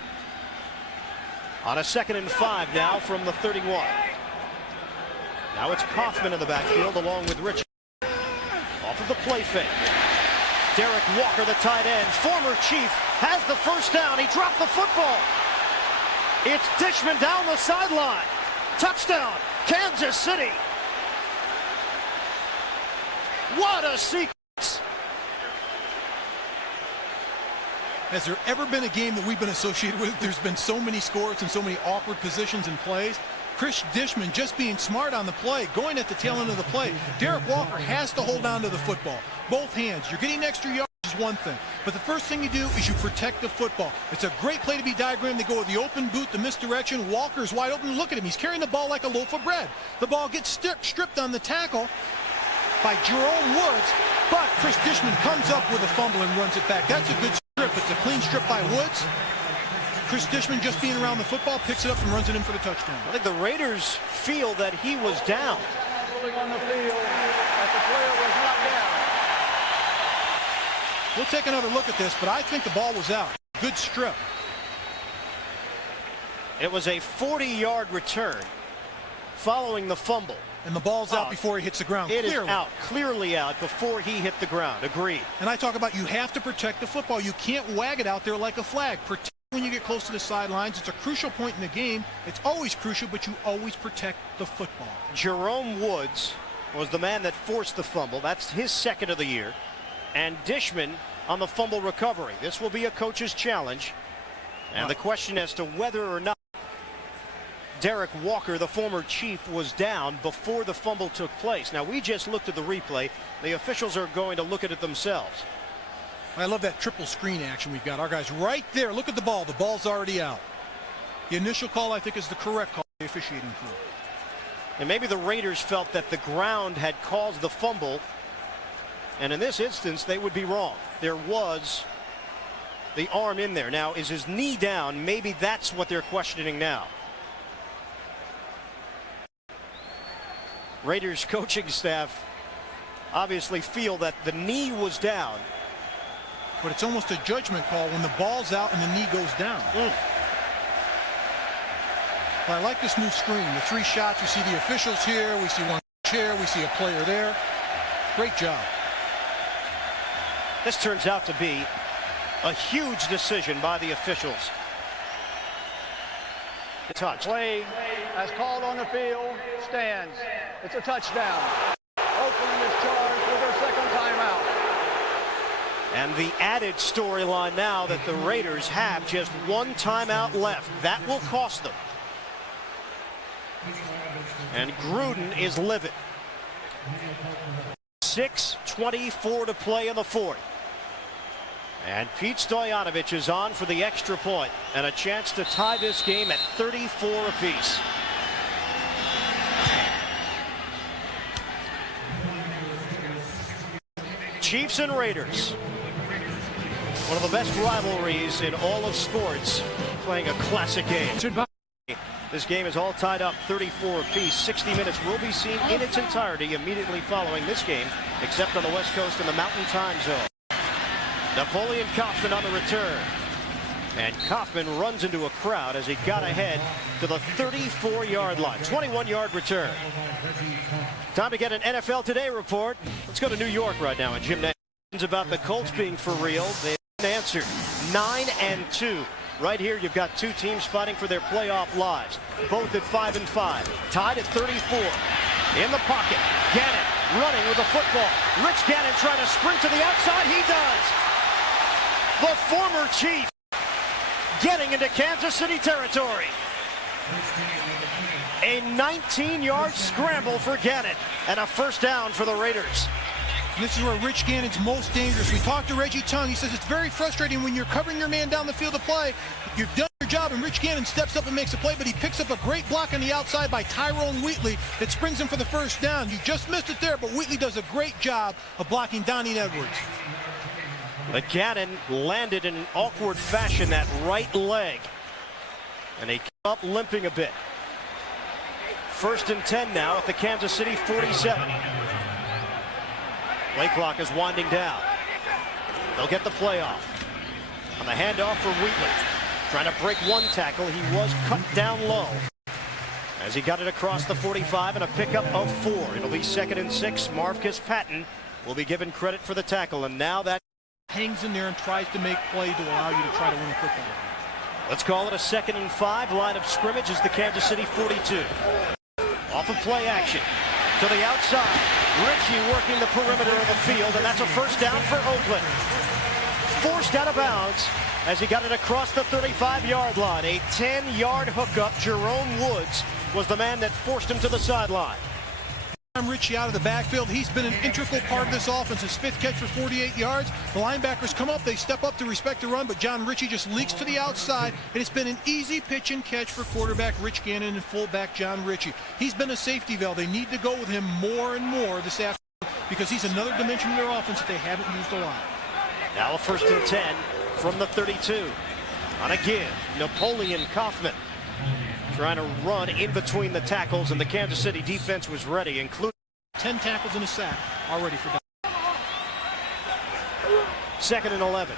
On a 2nd and 5 now from the 31. Now it's Kaufman in the backfield along with Rich. Off of the play fake. Derek Walker, the tight end, former Chief, has the first down. He dropped the football. It's Dishman down the sideline. Touchdown, Kansas City. What a sequence. Has there ever been a game that we've been associated with? There's been so many scores and so many awkward positions and plays. Chris Dishman just being smart on the play, going at the tail end of the play. Derek Walker has to hold on to the football. Both hands. You're getting extra yards is one thing, but the first thing you do is you protect the football. It's a great play to be diagrammed. They go with the open boot, the misdirection. Walker's wide open. Look at him. He's carrying the ball like a loaf of bread. The ball gets stripped on the tackle by Jerome Woods, but Chris Dishman comes up with a fumble and runs it back. That's a good strip. It's a clean strip by Woods. Chris Dishman, just being around the football, picks it up and runs it in for the touchdown. I think the Raiders feel that he was down. On the field, that the player was not down. We'll take another look at this, but I think the ball was out. Good strip. It was a 40-yard return following the fumble. And the ball's out before he hits the ground. It is out, clearly out before he hit the ground. Agreed. And I talk about you have to protect the football. You can't wag it out there like a flag. Protect when you get close to the sidelines. It's a crucial point in the game. It's always crucial, but you always protect the football. Jerome Woods was the man that forced the fumble. That's his 2nd of the year. And Dishman on the fumble recovery. This will be a coach's challenge. And the question as to whether or not Derek Walker, the former Chief, was down before the fumble took place. Now, we just looked at the replay. The officials are going to look at it themselves. I love that triple screen action we've got. Our guys right there. Look at the ball. The ball's already out. The initial call, I think, is the correct call, the officiating crew. And maybe the Raiders felt that the ground had caused the fumble. And in this instance, they would be wrong. There was the arm in there. Now, is his knee down? Maybe that's what they're questioning now. Raiders coaching staff obviously feel that the knee was down. But it's almost a judgment call when the ball's out and the knee goes down. But I like this new screen. The 3 shots. We see the officials here. We see one chair. We see a player there. Great job. This turns out to be a huge decision by the officials. Touch. Play as called on the field stands. It's a touchdown. Oakland is charged with their 2nd timeout. And the added storyline now that the Raiders have just 1 timeout left. That will cost them. And Gruden is livid. 6:24 to play in the 4th. And Pete Stoyanovich is on for the extra point and a chance to tie this game at 34 apiece. Chiefs and Raiders. One of the best rivalries in all of sports, playing a classic game. This game is all tied up 34 apiece. 60 minutes will be seen in its entirety immediately following this game, except on the West Coast in the Mountain Time Zone. Napoleon Kaufman on the return. And Kaufman runs into a crowd as he got ahead to the 34-yard line. 21-yard return. Time to get an NFL Today report. Let's go to New York right now. And Jim Nantz about the Colts being for real. They answered 9-2. Right here, you've got two teams fighting for their playoff lives, both at 5-5, tied at 34. In the pocket, Gannon running with the football. Rich Gannon trying to sprint to the outside. He does. The former Chief getting into Kansas City territory. A 19-yard scramble for Gannon and a first down for the Raiders. This is where Rich Gannon's most dangerous. We talked to Reggie Tung. He says it's very frustrating when you're covering your man down the field to play. You've done your job, and Rich Gannon steps up and makes a play, but he picks up a great block on the outside by Tyrone Wheatley that springs him for the first down. You just missed it there, but Wheatley does a great job of blocking Donnie Edwards. But Gannon landed in an awkward fashion, that right leg, and he came up limping a bit. 1st and 10 now at the Kansas City 47. Play clock is winding down. They'll get the play off. On the handoff for Wheatley. Trying to break one tackle. He was cut down low as he got it across the 45 and a pickup of 4. It'll be 2nd and 6. Marcus Patton will be given credit for the tackle, and now that hangs in there and tries to make play to allow you to try to win a football game. Let's call it a 2nd and 5. Line of scrimmage is the Kansas City 42. Off of play action to the outside. Ritchie working the perimeter of the field, and that's a first down for Oakland. Forced out of bounds as he got it across the 35-yard line. A 10-yard hookup. Jerome Woods was the man that forced him to the sideline. Ritchie out of the backfield. He's been an integral part of this offense. His 5th catch for 48 yards. The linebackers come up. They step up to respect the run, but John Ritchie just leaks to the outside, and it's been an easy pitch and catch for quarterback Rich Gannon and fullback John Ritchie. He's been a safety valve. They need to go with him more and more this afternoon because he's another dimension of their offense that they haven't used a lot. Now a 1st and 10 from the 32. On a give, Napoleon Kaufman trying to run in between the tackles, and the Kansas City defense was ready, including 10 tackles and a sack already for that. 2nd and 11.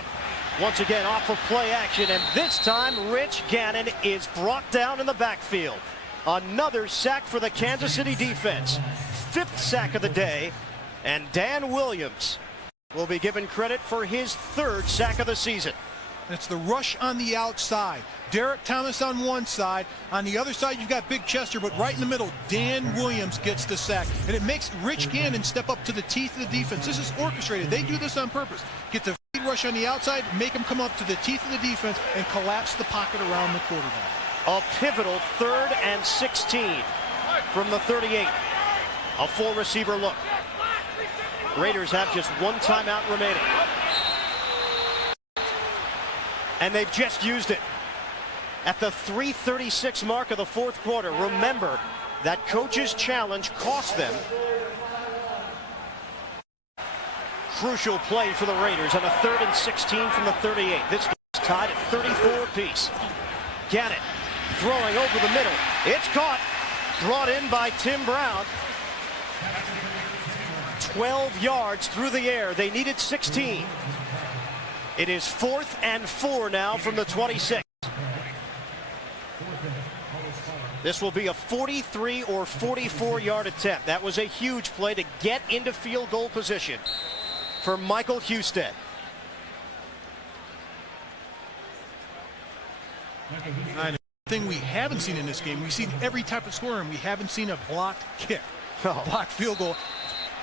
Once again off of play action, and this time Rich Gannon is brought down in the backfield. Another sack for the Kansas City defense. 5th sack of the day, and Dan Williams will be given credit for his 3rd sack of the season. It's the rush on the outside. Derek Thomas on one side. On the other side, you've got Big Chester, but right in the middle, Dan Williams gets the sack. And it makes Rich Gannon step up to the teeth of the defense. This is orchestrated. They do this on purpose. Get the rush on the outside, make him come up to the teeth of the defense, and collapse the pocket around the quarterback. A pivotal 3rd and 16 from the 38. A full receiver look. Raiders have just one timeout remaining. And they've just used it at the 3:36 mark of the 4th quarter. Remember, that coach's challenge cost them. Crucial play for the Raiders on a 3rd and 16 from the 38. This is tied at 34 apiece. Gannon throwing over the middle. It's caught. Brought in by Tim Brown. 12 yards through the air. They needed 16. It is 4th and 4 now from the 26. This will be a 43 or 44-yard attempt. That was a huge play to get into field goal position for Michael Husted. Thing we haven't seen in this game, we've seen every type of scorer, and we haven't seen a blocked kick, blocked field goal.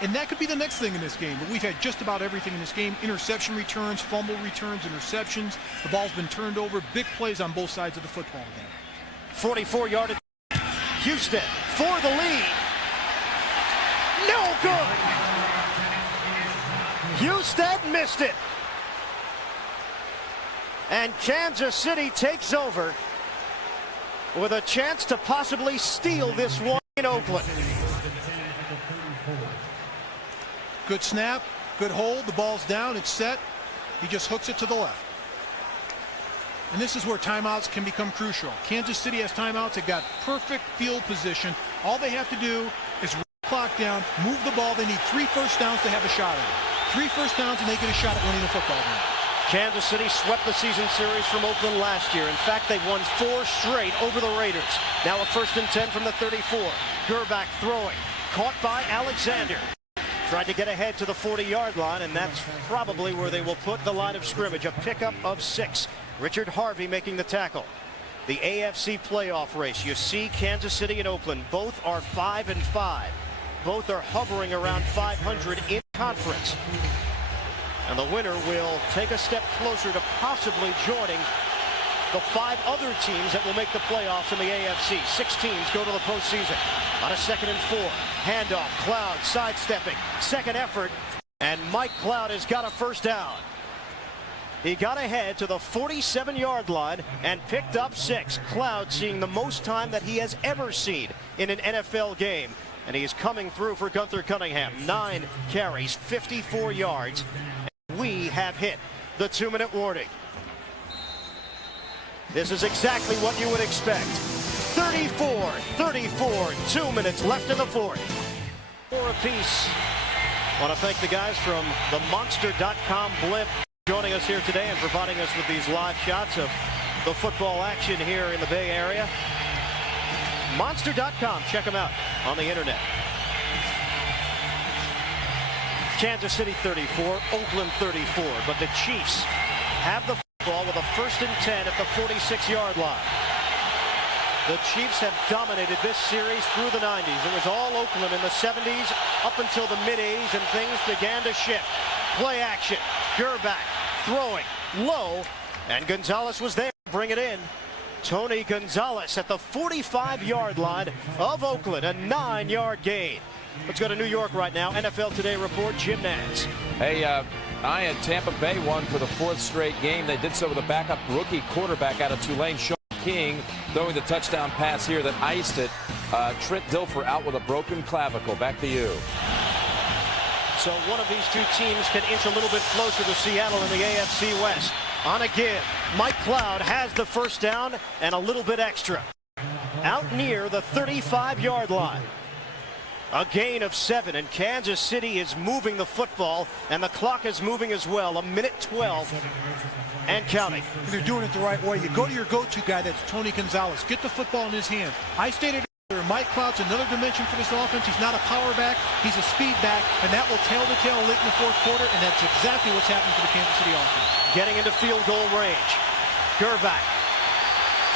And that could be the next thing in this game, but we've had just about everything in this game. Interception returns, fumble returns, interceptions. The ball's been turned over. Big plays on both sides of the football game. 44-yard Husted for the lead. No good. Husted missed it. And Kansas City takes over with a chance to possibly steal this one in Oakland. Good snap, Good hold. The ball's down. It's set. He just hooks it to the left. And this is where timeouts can become crucial. Kansas City has timeouts. They've got perfect field position. All they have to do is run the clock down, move the ball. They need 3 first downs to have a shot at it. 3 first downs and they get a shot at winning the football game. Kansas City swept the season series from Oakland last year. In fact, they've won 4 straight over the Raiders. Now a 1st and 10 from the 34. Gerback throwing. Caught by Alexander. Tried to get ahead to the 40-yard line, and that's probably where they will put the line of scrimmage. A pickup of 6. Richard Harvey making the tackle. The AFC playoff race. You see Kansas City and Oakland. Both are 5-5. Both are hovering around 500 in conference. And the winner will take a step closer to possibly joining the 5 other teams that will make the playoffs in the AFC. 6 teams go to the postseason. On a 2nd and 4. Handoff. Cloud sidestepping. Second effort. And Mike Cloud has got a first down. He got ahead to the 47-yard line and picked up 6. Cloud seeing the most time that he has ever seen in an NFL game. And he is coming through for Gunther Cunningham. 9 carries, 54 yards. And we have hit the 2-minute warning. This is exactly what you would expect. 34-34, 2 minutes left in the 4th. 4 apiece. I want to thank the guys from the Monster.com blimp joining us here today and providing us with these live shots of the football action here in the Bay Area. Monster.com, check them out on the internet. Kansas City 34, Oakland 34, but the Chiefs have the football with a 1st and 10 at the 46-yard line. The Chiefs have dominated this series through the 90s. It was all Oakland in the 70s up until the mid-80s, and things began to shift. Play action. Gerback throwing low, and Gonzalez was there to bring it in. Tony Gonzalez at the 45-yard line of Oakland, a 9-yard gain. Let's go to New York right now. NFL Today report, Jim Nantz. Hey, I had Tampa Bay won for the 4th straight game. They did so with a backup rookie quarterback out of Tulane, Sean King, throwing the touchdown pass here that iced it. Trent Dilfer out with a broken clavicle. Back to you. So one of these 2 teams can inch a little bit closer to Seattle in the AFC West. On a give, Mike Cloud has the first down and a little bit extra. Out near the 35-yard line. A gain of 7, and Kansas City is moving the football, and the clock is moving as well. 1:12 and counting. They're doing it the right way. You go to your go-to guy, that's Tony Gonzalez. Get the football in his hand. I stated earlier, Mike Cloud's another dimension for this offense. He's not a power back, he's a speed back, and that will tail to tail late in the 4th quarter, and that's exactly what's happening for the Kansas City offense. Getting into field goal range. Gerback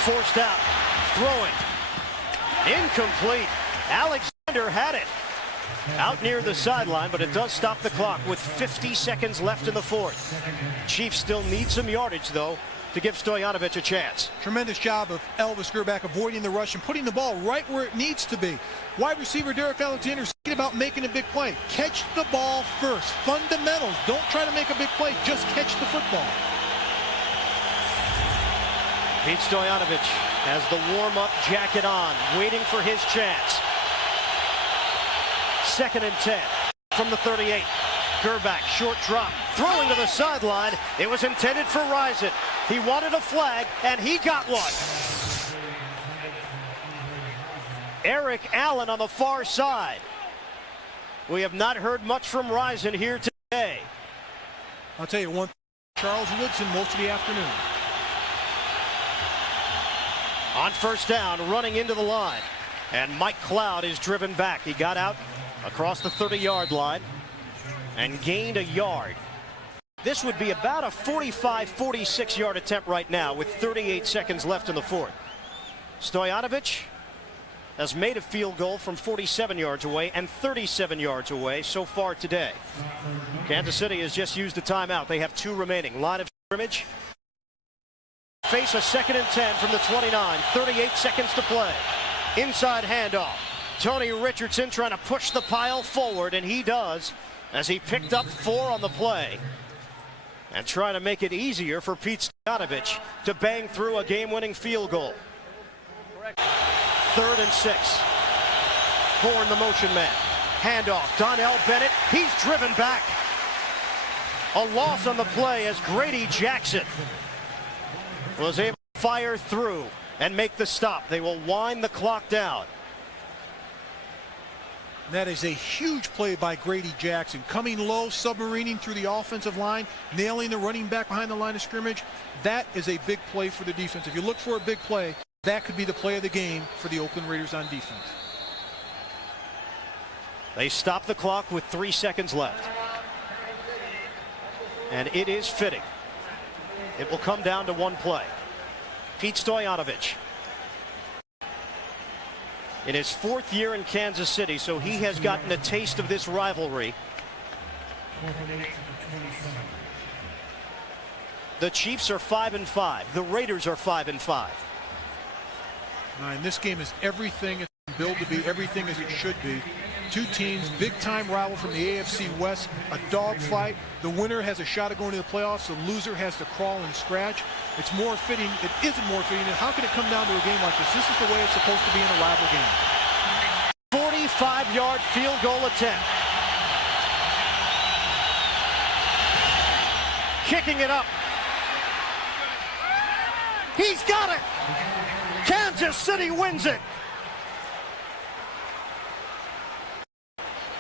forced out, throwing. Incomplete. Alexander had it out near the sideline, but it does stop the clock with 50 seconds left in the 4th. Chiefs still need some yardage, though, to give Stoyanovich a chance. Tremendous job of Elvis Gerback avoiding the rush and putting the ball right where it needs to be. Wide receiver Derek Alexander's thinking about making a big play. Catch the ball first. Fundamentals. Don't try to make a big play. Just catch the football. Pete Stoyanovich has the warm-up jacket on, waiting for his chance. 2nd and 10 from the 38. Gerback, short drop, throwing to the sideline. It was intended for Rison. He wanted a flag, and he got one. Eric Allen on the far side. We have not heard much from Rison here today. I'll tell you one, Charles Woodson most of the afternoon. On 1st down, running into the line. And Mike Cloud is driven back. He got out across the 30-yard line and gained a yard. This would be about a 45, 46-yard attempt right now with 38 seconds left in the 4th. Stoyanovich has made a field goal from 47 yards away and 37 yards away so far today. Kansas City has just used a timeout. They have 2 remaining. Line of scrimmage. Face a 2nd and 10 from the 29. 38 seconds to play. Inside handoff. Tony Richardson trying to push the pile forward, and he does as he picked up 4 on the play. And trying to make it easier for Pete Stoyanovich to bang through a game-winning field goal. 3rd and 6. Bourne, the motion man. Handoff. Donnell Bennett. He's driven back. A loss on the play as Grady Jackson was able to fire through and make the stop. They will wind the clock down. That is a huge play by Grady Jackson. Coming low, submarining through the offensive line, nailing the running back behind the line of scrimmage. That is a big play for the defense. If you look for a big play, that could be the play of the game for the Oakland Raiders on defense. They stop the clock with 3 seconds left. And it is fitting. It will come down to one play. Pete Stoyanovich. In his 4th year in Kansas City, so he has gotten a taste of this rivalry. The Chiefs are 5-5. The Raiders are 5-5. And this game is everything it's billed to be, everything as it should be. Two teams, big-time rival from the AFC West, a dogfight. The winner has a shot at going to the playoffs. The loser has to crawl and scratch. It's more fitting. It isn't more fitting. And how can it come down to a game like this? This is the way it's supposed to be in a rival game. 45-yard field goal attempt. Kicking it up. He's got it. Kansas City wins it.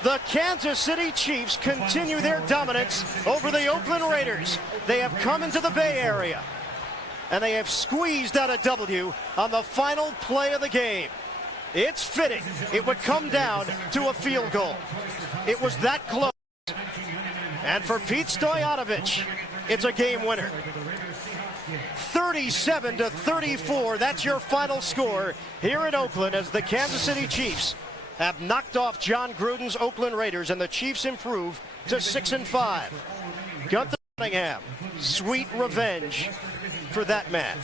The Kansas City Chiefs continue their dominance over the Oakland Raiders. They have come into the Bay Area, and they have squeezed out a W on the final play of the game. It's fitting. It would come down to a field goal. It was that close. And for Pete Stoyanovich, it's a game winner. 37-34, that's your final score here in Oakland as the Kansas City Chiefs have knocked off John Gruden's Oakland Raiders, and the Chiefs improve to 6-5. Gunther Cunningham, sweet revenge for that man.